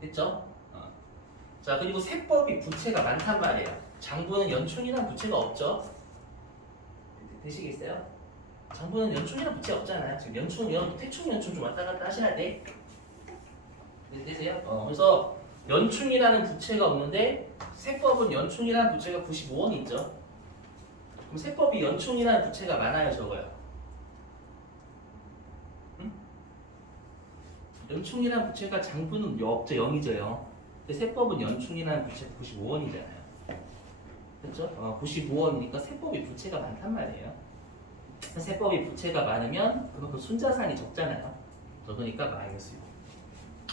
됐죠? 자, 그리고 세법이 부채가 많단 말이에요. 장부는 연충이란 부채가 없죠? 되시겠어요? 장부는 연충이란 부채 없잖아요. 지금 퇴충 연충 좀 왔다 갔다 하셔야 돼. 되세요? 그래서 연충이라는 부채가 없는데 세법은 연충이라는 부채가 95원이 있죠. 그럼 세법이 연충이라는 부채가 많아요, 적어요? 응? 연충이라는 부채가 장부는 없죠, 0이죠, 0. 근데 세법은 연충이라는 부채가 95원이잖아요. 그렇죠? 95원이니까 세법이 부채가 많단 말이에요. 세법이 부채가 많으면 그만큼 순자산이 적잖아요. 그러니까 마이너스 6.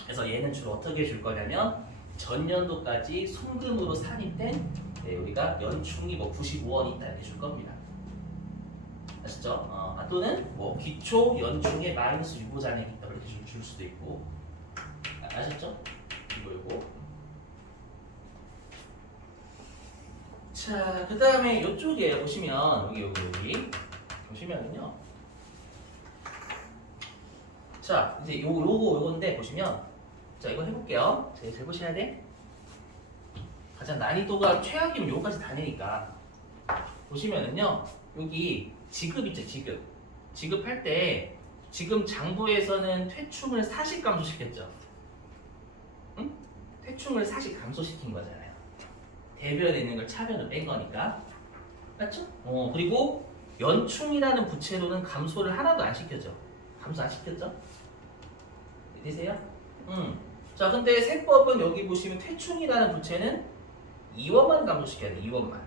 그래서 얘는 주로 어떻게 줄 거냐면, 전년도까지 송금으로 산입된 우리가 연충이 뭐 95원이 있다 이렇게 줄 겁니다. 아시죠? 또는 뭐 기초 연충의 마이너스 6호 잔액이 있다 이렇게 줄 수도 있고. 아셨죠? 이거. 자, 그 다음에 이쪽에 보시면 여기 보시면은요. 자, 이제 요건데 보시면, 자, 이거 해볼게요. 자, 잘 보셔야 돼. 가장 난이도가 최악이면 요거까지 다 내니까. 보시면은요, 여기 지급 있죠, 지급. 지급할 때 지금 장부에서는 퇴충을 40 감소시켰죠. 응? 퇴충을 40 감소시킨 거잖아요. 대변에 있는 걸 차변으로 뺀 거니까. 맞죠? 그리고 연충이라는 부채로는 감소를 하나도 안 시켰죠. 감소 안 시켰죠? 되세요? 자, 근데 세법은 여기 보시면 퇴충이라는 부채는 2원만 감소시켜야 돼. 2원만.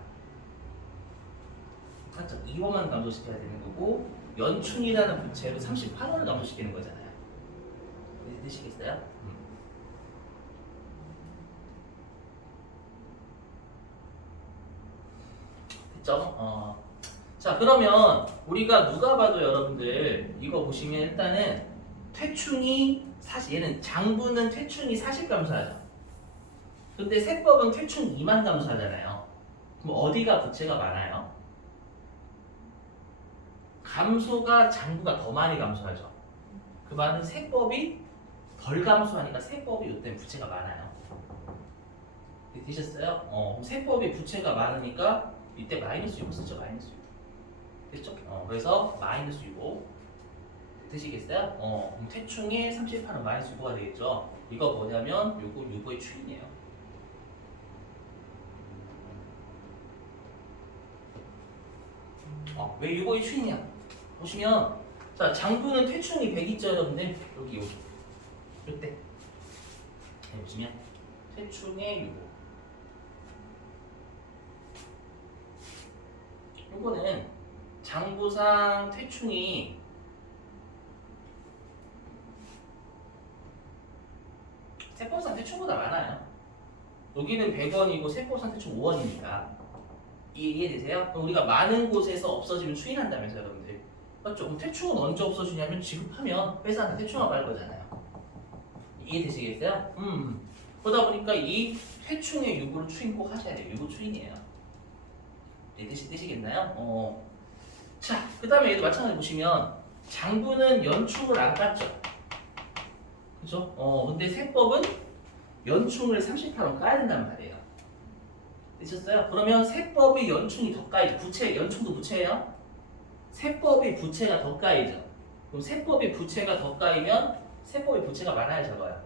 맞죠? 2원만 감소시켜야 되는 거고, 연충이라는 부채로 38원을 감소시키는 거잖아요. 되시겠어요? 됐죠? 자, 그러면 우리가 누가 봐도 여러분들 이거 보시면 일단은 퇴충이 사실 얘는 장부는 퇴충이 40 감소하죠. 근데 세법은 퇴충 2만 감소하잖아요. 그럼 어디가 부채가 많아요? 감소가 장부가 더 많이 감소하죠. 그 말은 세법이 덜 감소하니까 세법이 이때 부채가 많아요. 되셨어요? 그럼 세법이 부채가 많으니까 이때 마이너스 6 쓰죠. 마이너스 6. 됐죠? 그래서 마이너스 6. 되시겠어요? 그럼 퇴충의 38은 마이너스 6가 되겠죠? 이거 뭐냐면 요거 6의 추인이에요. 왜 6의 추인이야? 보시면, 자, 장부는 퇴충이 100 있죠, 여러분들? 여기, 이때. 네, 보시면 퇴충의 유보. 요거는 장부상 퇴충이 세법상 퇴충보다 많아요. 여기는 100원이고 세법상 퇴충 5원이니까 이해되세요? 그럼 우리가 많은 곳에서 없어지면 추인한다면서요, 여러분들. 맞죠? 그럼 퇴충은 언제 없어지냐면 지급하면 회사한테 퇴충하고 할 거잖아요. 이해되시겠어요? 그러다 보니까 이 퇴충의 유보를 추인 꼭 하셔야 돼요. 유보 추인이에요. 되시겠나요? 자, 그 다음에 얘도 마찬가지로 보시면 장부는 연충을 안 깠죠. 그죠? 근데 세법은 연충을 38원 까야 된단 말이에요. 되셨어요? 그러면 세법이 연충이 더 까이죠. 부채, 연충도 부채예요. 세법이 부채가 더 까이죠. 그럼 세법이 부채가 더 까이면 세법이 부채가 많아야 적어요.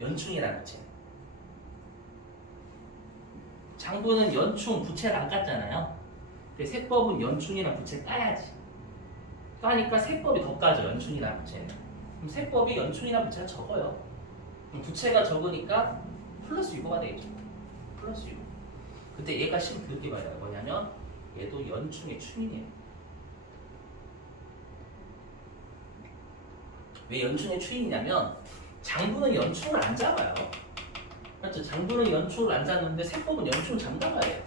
연충이라는 부채. 장부는 연충 부채를 안 깠잖아요. 근데 세법은 연충이랑 부채 까야지. 까니까 세법이 더 까죠. 연충이랑 부채는. 그럼 세법이 연충이랑 부채가 적어요. 그럼 부채가 적으니까 플러스 유보가 되겠죠. 플러스 유보. 근데 얘가 시험 그렇게 봐요. 뭐냐면 얘도 연충의 충이에요. 왜 연충의 추인이냐면 장부는 연충을 안 잡아요. 그렇죠? 장부는 연충을 안 잡는데 세법은 연충을 잡는단 말이에요.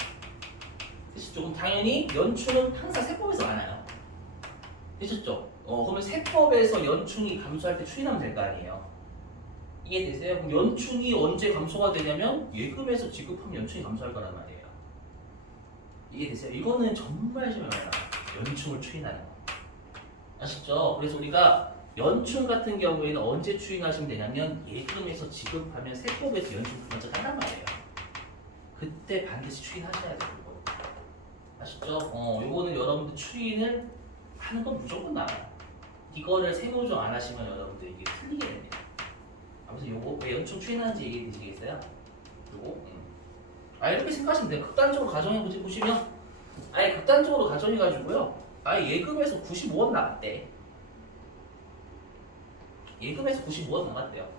되셨죠? 그럼 당연히 연충은 항상 세법에서 많아요. 되셨죠? 그러면 세법에서 연충이 감소할 때 추인하면 될 거 아니에요. 이해되세요? 그럼 연충이 언제 감소가 되냐면 예금에서 지급하면 연충이 감소할 거란 말이에요. 이해되세요? 이거는 정말 심해요. 연충을 추인하는 거. 아시죠? 그래서 우리가 연충 같은 경우에는 언제 추인하시면 되냐면 예금에서 지급하면 세법에서 연충 먼저 한단 말이에요. 그때 반드시 추인하셔야 돼요. 이거. 아시죠? 요거는 여러분들 추인을 하는 건 무조건 나와요. 이거를 세무조 안 하시면 여러분들 이게 틀리게 됩니다. 아무튼 요거 왜 연충 추인하는지 얘기해 주시겠어요? 요거 이렇게 생각하시면 돼요. 극단적으로 가정해 보시면 아예 극단적으로 가정해 가지고요. 예금에서 95원 나갔대. 예금에서 95원 나갔대요.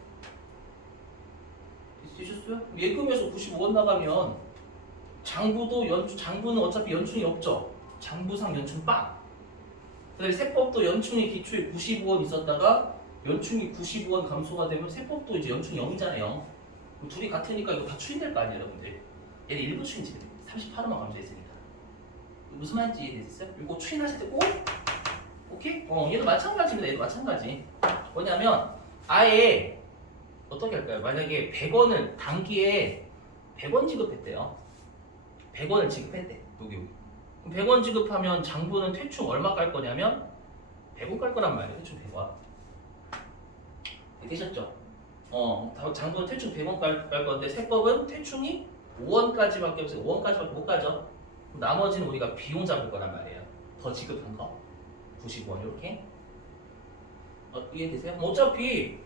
되셨어요? 예금에서 95원 나가면 장부는 어차피 연충이 없죠. 장부상 연충 빵. 그다음에 세법도 연충의 기초에 95원 있었다가 연충이 95원 감소가 되면 세법도 이제 연충 0이잖아요. 둘이 같으니까 이거 다 추인될 거 아니에요, 여러분들. 얘는 일부 추인지 38원만 감소했으니까. 무슨 말인지 이해되셨어요? 이거 추인하실 때 꼭 오케이? 얘도 마찬가지입니다. 얘도 마찬가지. 뭐냐면 아예 어떻게 할까요? 만약에 100원을 단기에 100원 지급했대요. 100원을 지급했대. 여기. 100원 지급하면 장부는 퇴충 얼마 깔 거냐면 100원 깔 거란 말이에요. 퇴충 100원. 되셨죠? 장부는 퇴충 100원 깔 건데 세법은 퇴충이 5원까지밖에 없어요. 5원까지밖에 못 가죠. 나머지는 우리가 비용 잡을 거란 말이에요. 더 지급한 거. 90원 이렇게. 이해되세요? 어차피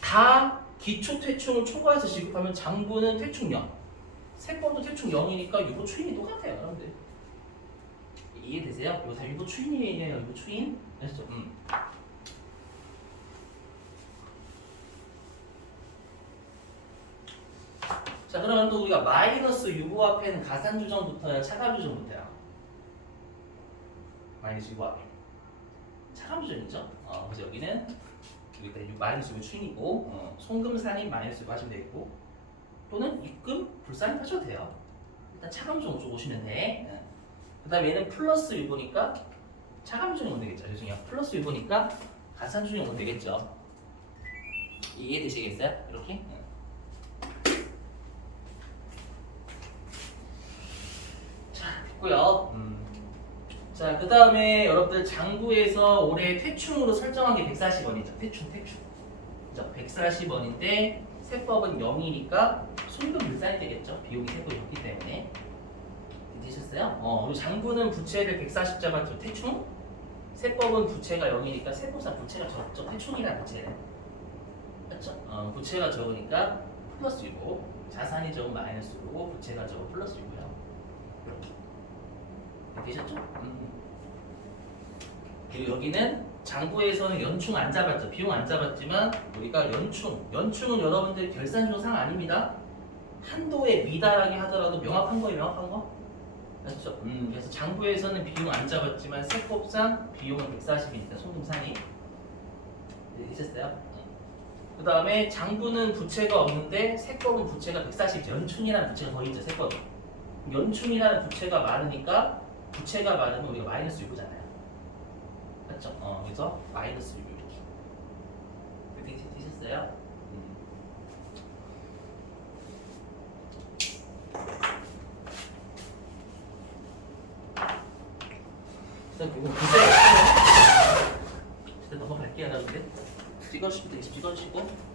다 기초 퇴충을 초과해서 지급하면 장부는 퇴충 0. 세법도 퇴충 0이니까 유보 추인이 똑같아요, 여러분들. 이해되세요? 이거 다 유보 추인이에요, 유보 추인. 아시죠? 자, 그러면 또 우리가 마이너스 유보 앞에는 가산 조정부터요, 차감 조정부터요. 마이너스 유보 앞에 차감 조정이죠. 그래서 여기는 마이너스 유보 추인이고, 송금산입 마이너스 유보 하시면 되겠고, 또는 입금 불산입 하셔도 돼요. 일단 차감 조정 쪽 오시면 돼. 그 다음에 얘는 플러스 유보니까 차감 조정이 오면 되겠죠. 죄송해요. 플러스 유보니까 가산 조정이 오면 되겠죠. 이해되시겠어요? 이렇게? 자, 됐고요. 자, 그 다음에 여러분들 장부에서 올해 퇴충으로 설정한 게 140원이죠. 퇴충. 그죠? 140원인데 세법은 0이니까 송금 불산이 되겠죠. 비용이 세법이 없기 때문에. 되셨어요? 장부는 부채를 140 잡았죠. 퇴충. 세법은 부채가 0이니까 세법상 부채가 적죠. 퇴충이라는 부채는. 맞죠? 부채가 적으니까 플러스 유보. 자산이 적은 마이너스 유보고 부채가 적은 플러스 유보요. 이렇게. 되셨죠? 그리고 여기는 장부에서는 연충 안 잡았죠. 비용 안 잡았지만 우리가 연충은 여러분들 결산조상 아닙니다. 한도에 미달하게 하더라도 명확한 거예요, 명확한 거. 그렇죠. 그래서 장부에서는 비용 안 잡았지만 세법상 비용은 140이니까 소등상이 있었어요. 그 다음에 장부는 부채가 없는데 세법은 부채가 140. 연충이라는 부채가 더 있죠, 세법은. 연충이라는 부채가 많으니까 부채가 많으면 우리가 마이너스 6이잖아요. 맞죠? 그래서 마이너스 6 이렇게 되셨어요? 일단 이거 부채 일단 넘어갈게요, 여러분들. 찍어주시면 되겠죠? 찍어주시고.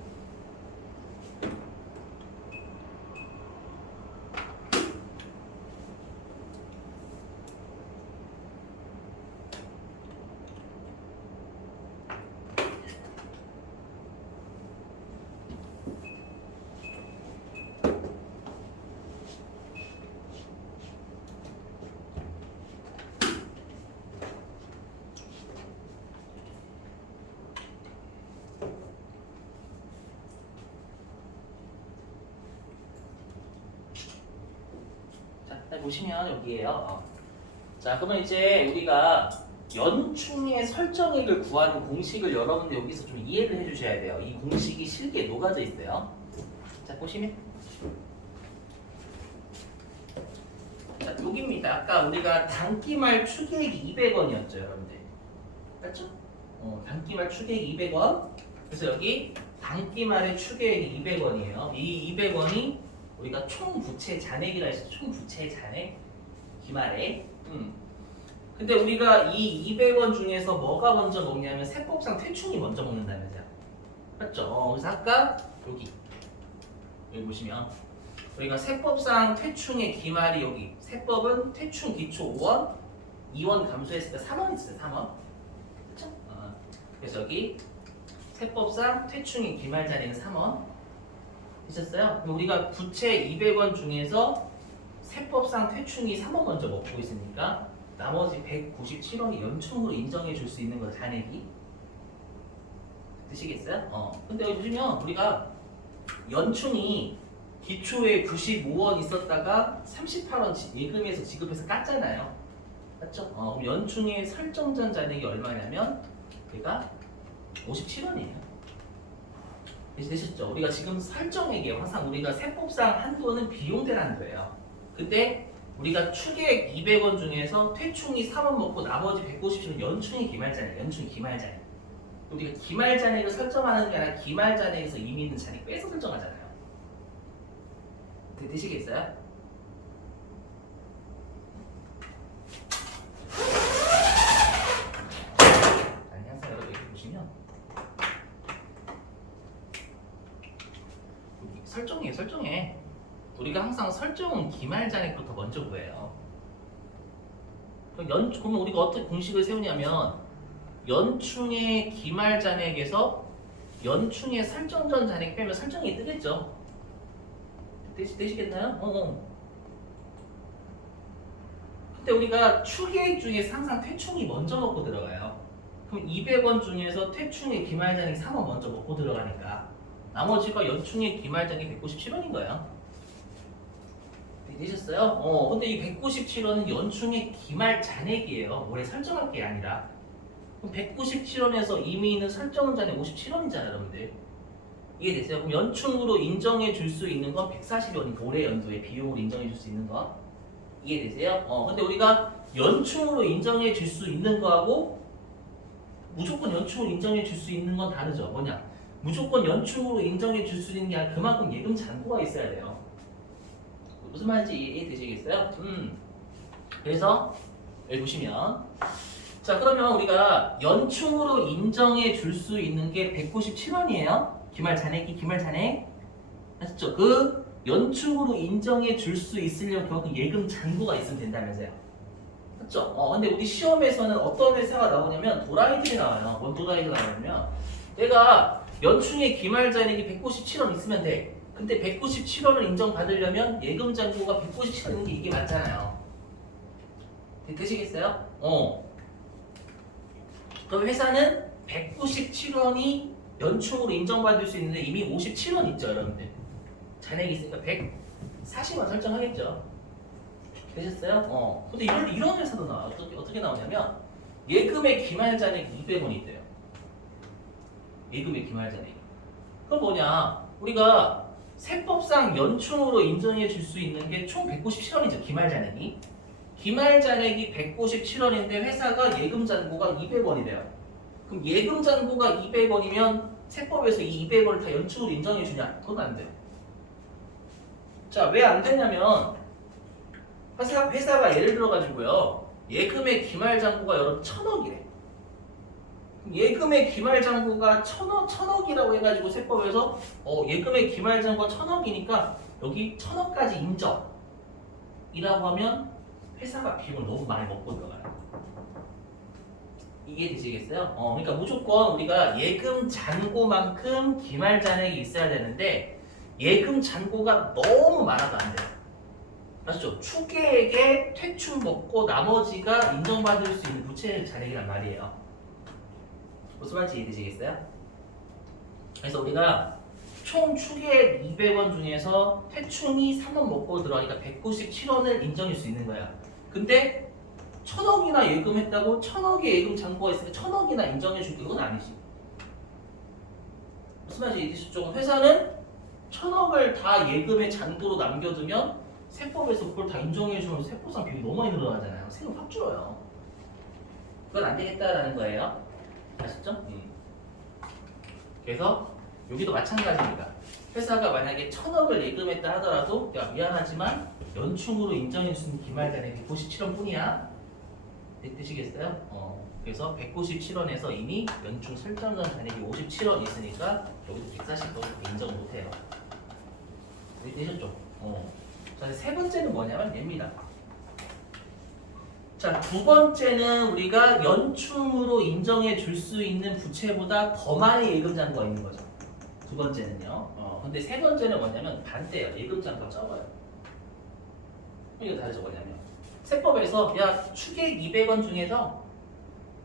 보시면 여기에요. 자, 그러면 이제 우리가 연충의 설정액을 구하는 공식을 여러분들 여기서 좀 이해를 해주셔야 돼요. 이 공식이 실기에 녹아져 있어요. 자, 보시면 자, 여기입니다. 아까 우리가 단기말 추계액이 200원이었죠, 여러분들. 맞죠? 단기말 추계액이 200원. 그래서 여기 단기말의 추계액이 200원이에요. 이 200원이 우리가 총 부채 잔액이라 해서 총 부채 잔액 기말에. 근데 우리가 이 200원 중에서 뭐가 먼저 먹냐면 세법상 퇴충이 먼저 먹는다면서요. 맞죠? 그래서 아까 여기 보시면 우리가 세법상 퇴충의 기말이 여기 세법은 퇴충 기초 5원 2원 감소했을 때 3원 있어요. 3원. 그렇죠? 그래서 여기 세법상 퇴충의 기말 잔액은 3원 있었어요. 우리가 부채 200원 중에서 세법상 퇴충이 3원 먼저 먹고 있으니까 나머지 197원이 연충으로 인정해 줄 수 있는 거 잔액이 되시겠어요? 근데 여기 보시면 우리가 연충이 기초에 95원 있었다가 38원 예금에서 지급해서 깠잖아요. 맞죠? 그럼 연충의 설정전 잔액이 얼마냐면 얘가 57원이에요. 되셨죠? 우리가 지금 설정액이에요. 항상 우리가 세법상 한도는 비용된 한도예요. 근데 우리가 추계액 200원 중에서 퇴충이 3원 먹고 나머지 150은 연충이 기말잔액, 연충이 기말잔액. 우리가 기말잔액을 설정하는 게 아니라 기말잔액에서 이미 있는 잔액 빼서 설정하잖아요. 되시겠어요? 아니, 항상 여러분 이렇게 보시면 설정해. 우리가 항상 설정은 기말잔액부터 먼저 구해요. 그러면 우리가 어떻게 공식을 세우냐면 연충의 기말잔액에서 연충의 설정전 잔액 빼면 설정이 뜨겠죠. 되시겠나요? 근데 우리가 추계액 중에서 항상 퇴충이 먼저 먹고 들어가요. 그럼 200원 중에서 퇴충의 기말잔액 3원 먼저 먹고 들어가니까 나머지가 연충의 기말잔액이 197원인 거예요. 되셨어요? 근데 이 197원은 연충의 기말잔액이에요. 올해 설정할 게 아니라. 그럼 197원에서 이미 있는 설정 잔액 57원이잖아요, 여러분들. 이해되세요? 그럼 연충으로 인정해 줄 수 있는 건 140원이니까 올해 연도에 비용으로 인정해 줄 수 있는 거. 이해되세요? 근데 우리가 연충으로 인정해 줄 수 있는 거하고 무조건 연충으로 인정해 줄 수 있는 건 다르죠. 뭐냐? 무조건 연충으로 인정해 줄 수 있는 게 아니라 그만큼 예금 잔고가 있어야 돼요. 무슨 말인지 이해되시겠어요? 그래서 여기 보시면 자, 그러면 우리가 연충으로 인정해 줄 수 있는 게 197원이에요. 기말 잔액이 아셨죠? 그 연충으로 인정해 줄 수 있으려면 그만큼 예금 잔고가 있으면 된다면서요. 맞죠? 근데 우리 시험에서는 어떤 회사가 나오냐면 도라이들이 나와요. 뭔 도라이가 나오냐면 내가 연충의 기말 잔액이 197원 있으면 돼. 근데 197원을 인정받으려면 예금 잔고가 197원 있는 게 이게 맞잖아요. 되시겠어요? 그럼 회사는 197원이 연충으로 인정받을 수 있는데 이미 57원 있죠, 여러분들. 잔액이 있으니까 140원 설정하겠죠. 되셨어요? 근데 이런 회사도 나와요. 어떻게 나오냐면 예금의 기말 잔액 200원이 있대요. 예금의 기말 잔액. 그럼 뭐냐? 우리가 세법상 연충으로 인정해 줄 수 있는 게 총 197원이죠. 기말 잔액이. 기말 잔액이 197원인데 회사가 예금 잔고가 200원이래요. 그럼 예금 잔고가 200원이면 세법에서 이 200원을 다 연충으로 인정해 주냐? 그건 안 돼요. 자, 왜 안 되냐면 회사가 예를 들어 가지고요. 예금의 기말 잔고가 여러분 1000억이래. 예금의 기말 잔고가 1000억이라고 해가지고 세법에서 예금의 기말 잔고가 1000억이니까 여기 1000억까지 인정이라고 하면 회사가 비용을 너무 많이 먹고 들어가요. 이해되시겠어요? 그러니까 무조건 우리가 예금 잔고만큼 기말 잔액이 있어야 되는데 예금 잔고가 너무 많아도 안 돼요. 맞죠? 추계액에 퇴출 먹고 나머지가 인정받을 수 있는 부채 잔액이란 말이에요. 무슨 말인지 이해되시겠어요? 그래서 우리가 총 추계액 200원 중에서 퇴충이 3원 먹고 들어가니까 197원을 인정할 수 있는 거야. 근데 1000억이나 예금했다고 1000억의 예금 잔고가 있으니까 1000억이나 인정해 줄 그건 아니지. 무슨 말인지 이해되시죠? 회사는 1000억을 다 예금의 잔고로 남겨두면 세법에서 그걸 다 인정해 주면 세법상 비용이 너무 많이 늘어나잖아요. 세금 확 줄어요. 그건 안 되겠다라는 거예요. 아셨죠? 그래서 여기도 마찬가지입니다. 회사가 만약에 1000억을 예금했다 하더라도 야 미안하지만 연충으로 인정해 주는 기말 잔액이 97원 뿐이야. 되시겠어요? 그래서 197원에서 이미 연충 설정전 잔액이 57원 있으니까 여기도 140원 인정 못해요. 되셨죠? 자, 세 번째는 뭐냐면 얘입니다. 자, 두 번째는 우리가 연충으로 인정해 줄 수 있는 부채보다 더 많이 예금 잔고가 있는 거죠. 두 번째는요. 근데 세 번째는 뭐냐면 반대예요. 예금 잔고가 적어요. 이거 다르죠. 뭐냐면 세법에서 야 추계액 200원 중에서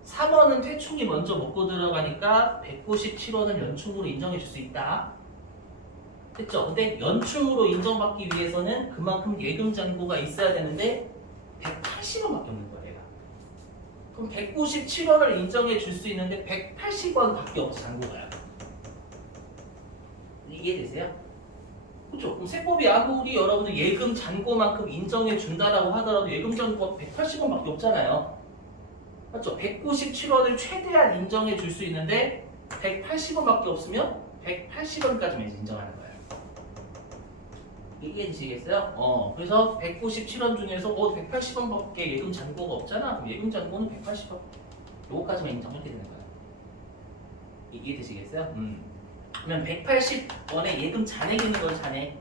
3원은 퇴충이 먼저 먹고 들어가니까 197원은 연충으로 인정해 줄 수 있다. 됐죠? 근데 연충으로 인정받기 위해서는 그만큼 예금 잔고가 있어야 되는데 180원밖에 없는 거예요. 얘가. 그럼 197원을 인정해 줄 수 있는데 180원밖에 없어 잔고가요. 이해되세요? 그렇죠? 그럼 세법이 아무리 여러분들 예금 잔고만큼 인정해 준다라고 하더라도 예금 잔고가 180원밖에 없잖아요. 맞죠? 197원을 최대한 인정해 줄 수 있는데 180원밖에 없으면 180원까지만 인정하는 거예요. 이해되시겠어요? 그래서 197원 중에서 180원밖에 예금 잔고가 없잖아. 그럼 예금 잔고는 180원. 요거까지만 인정 이렇게 되는 거예요. 이해되시겠어요? 그러면 180원에 예금 잔액이 있는 거죠. 잔액.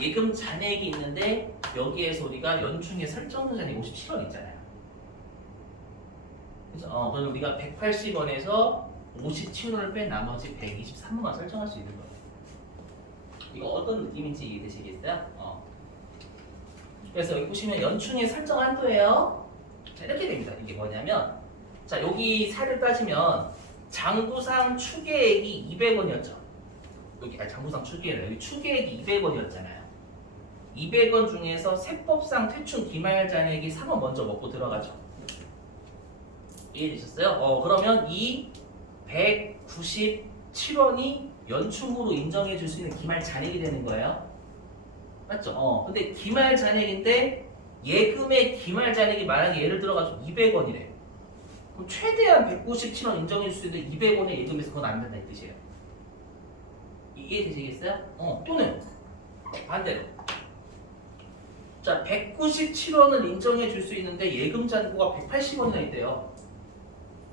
예금 잔액이 있는데 여기에서 우리가 연충의 설정 잔액이 57원 있잖아요. 그래서 그럼 우리가 180원에서 57원을 뺀 나머지 123원만 설정할 수 있는 거예요. 이거 어떤 느낌인지 이해되시겠어요? 그래서 여기 보시면 연충의 설정 한도예요. 자, 이렇게 됩니다. 이게 뭐냐면 자 여기 사를 따지면 장부상 추계액이 200원이었죠. 여기 장부상 추계액 여기 추계액이 200원이었잖아요. 200원 중에서 세법상 퇴충 기말 잔액이 3원 먼저 먹고 들어가죠. 이해되셨어요? 그러면 이 197원이 연충으로 인정해 줄 수 있는 기말 잔액이 되는 거예요. 맞죠? 근데 기말 잔액인데 예금의 기말 잔액이 만약에 예를 들어가지고 200원이래. 그럼 최대한 197원 인정해 줄 수 있는 200원의 예금에서 그건 안 된다 이 뜻이에요. 이해되시겠어요? 또는 반대로. 자, 197원을 인정해 줄 수 있는데 예금 잔고가 180원이나 있대요.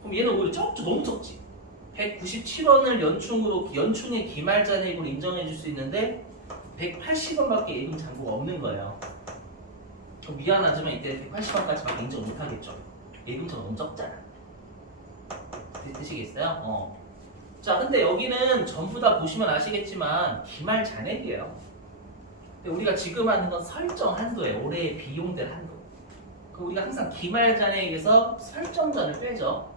그럼 얘는 오히려 적죠? 너무 적지? 197원을 연충의 기말 잔액으로 인정해 줄 수 있는데 180원밖에 예금 잔고가 없는 거예요. 그럼 미안하지만 이때 180원까지밖에 인정 못 하겠죠. 예금 잔고 너무 적잖아. 되시겠어요? 자, 근데 여기는 전부 다 보시면 아시겠지만 기말 잔액이에요. 근데 우리가 지금 하는 건 설정 한도예요. 올해의 비용될 한도. 그럼 우리가 항상 기말 잔액에서 설정전을 빼죠.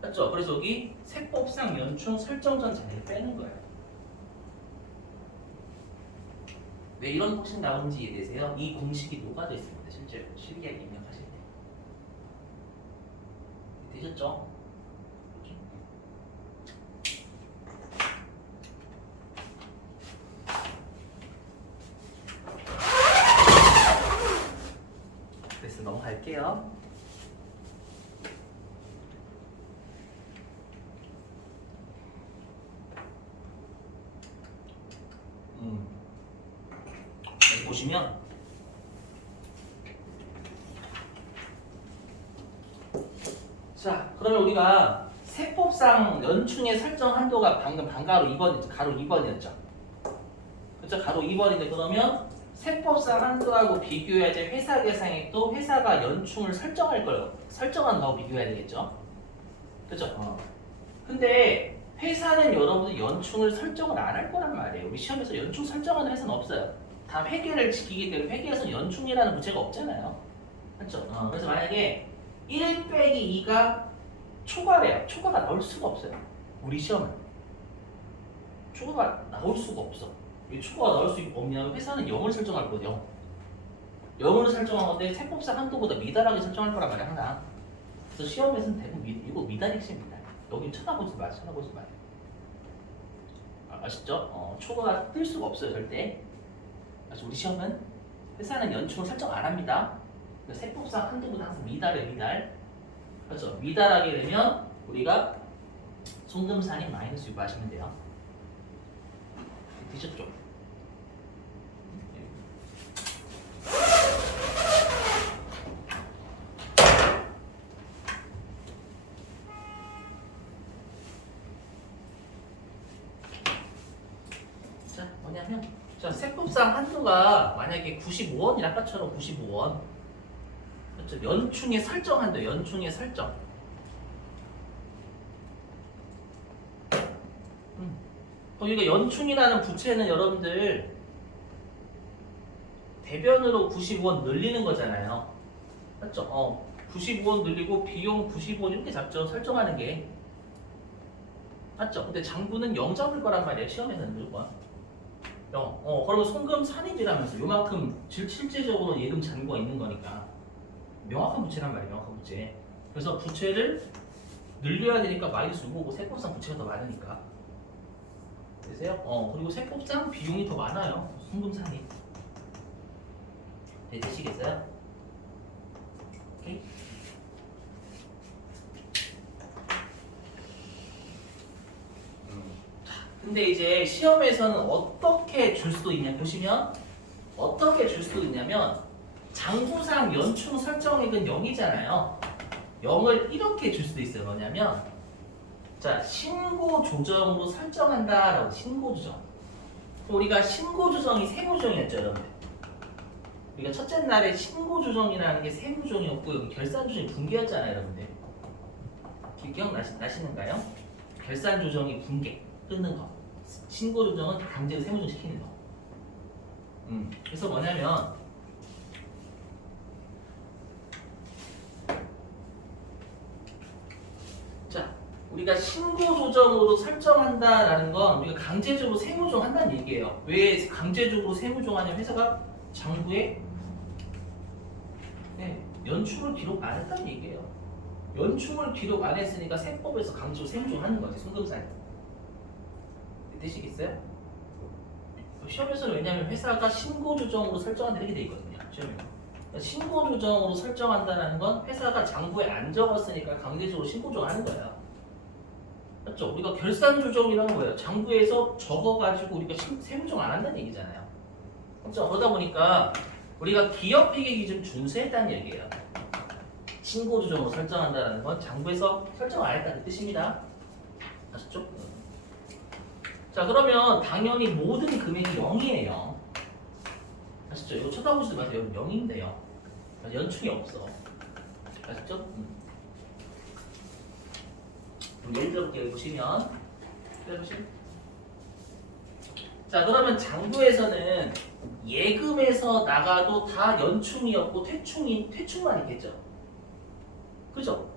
맞죠? 그래서 여기 세법상 연충 설정전 자리를 빼는 거예요. 왜 이런 공식 나오는지 이해되세요? 이 공식이 녹아져 있습니다. 실제로 실기하게 입력하실 때. 되셨죠? 그래서 넘어갈게요. 여기 보시면 자, 그러면 우리가 세법상 연충의 설정 한도가 방금 반가로 2번이었죠. 가로 2번이었죠. 그렇죠? 가로 2번인데 그러면 세법상 한도하고 비교해야 될 회사 계상에 또 회사가 연충을 설정할 걸 설정한 거하고 비교해야 되겠죠. 그렇죠? 근데 회사는 여러분들 연충을 설정을 안 할 거란 말이에요. 우리 시험에서 연충 설정하는 회사는 없어요. 다 회계를 지키기 때문에 회계에서는 연충이라는 부채가 없잖아요. 그렇죠? 그래서 만약에 1 빼기 2가 초과래요. 초과가 나올 수가 없어요. 우리 시험은 초과가 나올 수가 없어. 왜 초과가 나올 수 없냐면 회사는 0을 설정할 거죠. 0으로 설정한 건데 세법상 한도보다 미달하게 설정할 거란 말이야 항상. 그래서 시험에서는 대부분 이거 미달이지 미달. 여기 쳐다보지 마, 쳐다보지 마요. 아시죠? 초과가 뜰 수가 없어요 절대. 그래서 우리 시험은 회사는 연충을 설정 안 합니다. 세법상 한도보다 항상 미달에 미달. 그렇죠? 미달하게 되면 우리가 송금산인 마이너스 유발하시면 돼요. 되셨죠? 자, 뭐냐면 자, 세법상 한도가 만약에 95원이라 아까처럼 95원. 그렇죠? 연충의 설정 한도, 연충의 설정. 그러니까 연충이라는 부채는 여러분들 대변으로 95원 늘리는 거잖아요. 맞죠? 95원 늘리고 비용 95원 이렇게 잡죠. 설정하는 게. 맞죠? 근데 장부는 0 잡을 거란 말이에요. 시험에서는 무조건. 0. 그러면 송금 산입이라면서 요만큼 실제적으로 예금 잔고가 있는 거니까 명확한 부채란 말이에요. 명확한 부채. 그래서 부채를 늘려야 되니까 마이너스 6이고 세법상 부채가 더 많으니까. 되세요? 그리고 세법상 비용이 더 많아요. 송금 산입. 네, 되시겠어요? 오케이? 근데 이제 시험에서는 어떻게 줄 수도 있냐 보시면 어떻게 줄 수도 있냐면 장부상 연충 설정액은 0이잖아요. 0을 이렇게 줄 수도 있어요. 뭐냐면 자 신고 조정으로 설정한다라고 신고 조정. 우리가 신고 조정이 세무 조정이었죠, 여러분. 우리가 첫째 날에 신고 조정이라는 게 세무 조정이었고 여기 결산 조정이 붕괴였잖아요, 여러분들. 기억나시는가요? 결산 조정이 붕괴. 끊는 거. 신고 조정은 강제로 세무조정 시키는 거. 그래서 뭐냐면 자 우리가 신고 조정으로 설정한다라는 건 우리가 강제적으로 세무조정 한다는 얘기예요. 왜 강제적으로 세무조정 하냐면 회사가 장부에 연충을 기록 안 했다는 얘기예요. 연충을 기록 안 했으니까 세법에서 강제로 세무조정 하는 거지. 송금사에. 되시겠어요? 시험에서는 왜냐하면 회사가 신고 조정으로 설정한다 이렇게 돼 있거든요. 시험에. 신고 조정으로 설정한다는 건 회사가 장부에 안 적었으니까 강제적으로 신고 조정하는 거예요. 맞죠? 우리가 결산 조정이라는 거예요. 장부에서 적어가지고 우리가 세무조정 안 한다는 얘기잖아요. 그렇죠? 그러다 보니까 우리가 기업회계 기준 준수했다는 얘기예요. 신고 조정으로 설정한다는 건 장부에서 설정 안 했다는 뜻입니다. 아셨죠? 자 그러면 당연히 모든 금액이 0이에요. 아시죠? 이거 쳐다보지도 마세요. 0인데요. 연충이 없어. 아시죠? 예를 들어볼게요. 보시면 자 그러면 장부에서는 예금에서 나가도 다 연충이었고 퇴충만 있겠죠. 그죠?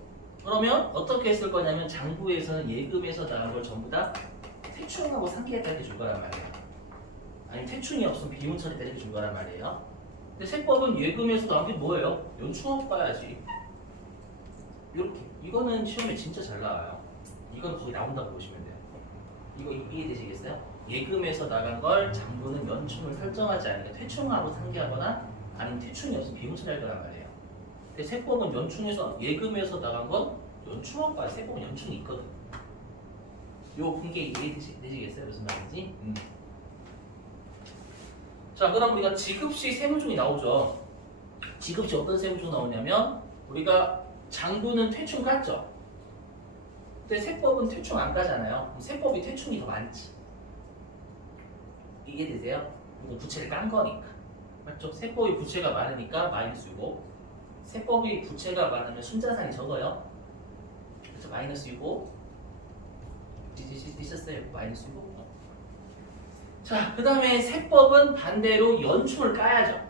그러면 어떻게 했을 거냐면 장부에서는 예금에서 나온 걸 전부 다 퇴충하고 상기했다 이렇게 줄 거란 말이에요. 아니 퇴충이 없으면 비용 처리다 이렇게 줄 거란 말이에요. 근데 세법은 예금에서 나온 게 뭐예요? 연충하고 봐야지. 이렇게. 이거는 시험에 진짜 잘 나와요. 이건 거의 나온다고 보시면 돼요. 이거 이해되시겠어요? 예금에서 나간 걸 장부는 연충을 설정하지 않으니까 퇴충하고 상기하거나 아니면 퇴충이 없으면 비용 처리할 거란 말이에요. 근데 세법은 연충에서 예금에서 나간 건 연충하고 봐야 세법은 연충이 있거든. 요 분계 이해되시겠어요? 무슨 말인지? 자, 그럼 우리가 지급시 세무중이 나오죠. 지급시 어떤 세무중 나오냐면 우리가 장부는 퇴충 깠죠. 근데 세법은 퇴충 안 까잖아요. 그럼 세법이 퇴충이 더 많지. 이해되세요? 이거 부채를 깐 거니까. 맞죠? 세법이 부채가 많으니까 마이너스이고 세법이 부채가 많으면 순자산이 적어요. 그래서 마이너스이고 있었어요. 마이너스이고. 자, 그 다음에 세법은 반대로 연충을 까야죠.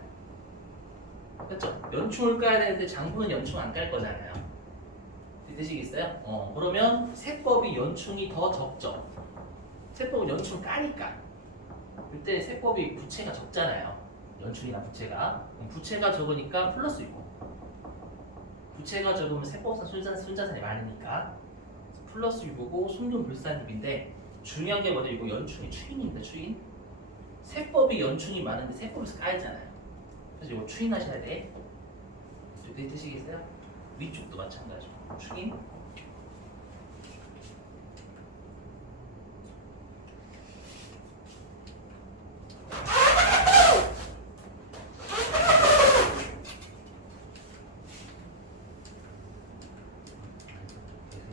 그렇죠? 연충을 까야 되는데 장부는 연충 안 깔 거잖아요. 되시겠어요? 그러면 세법이 연충이 더 적죠. 세법은 연충 까니까. 그때 세법이 부채가 적잖아요. 연충이나 부채가. 부채가 적으니까 플러스이고. 부채가 적으면 세법상 순자산이 많으니까 플러스 6이고 손금 불산 6인데 중요한 게 뭐냐 이거 연충이 추인입니다. 추인. 세법이 연충이 많은데 세법에서 까이잖아요. 그래서 이거 추인하셔야 돼. 되시겠어요? 위쪽도 마찬가지고 추인.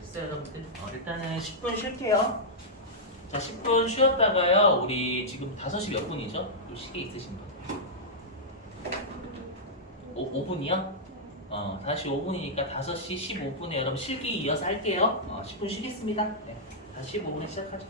됐어요 여러분들? 일단은 10분 쉴게요. 자, 10분 쉬었다가요. 우리 지금 5시 몇 분이죠? 요 시계 있으신 분? 5분이요? 다시 5분이니까 5시 15분에 여러분 실기 이어서 할게요. 10분 쉬겠습니다. 네, 다시 15분에 시작하죠.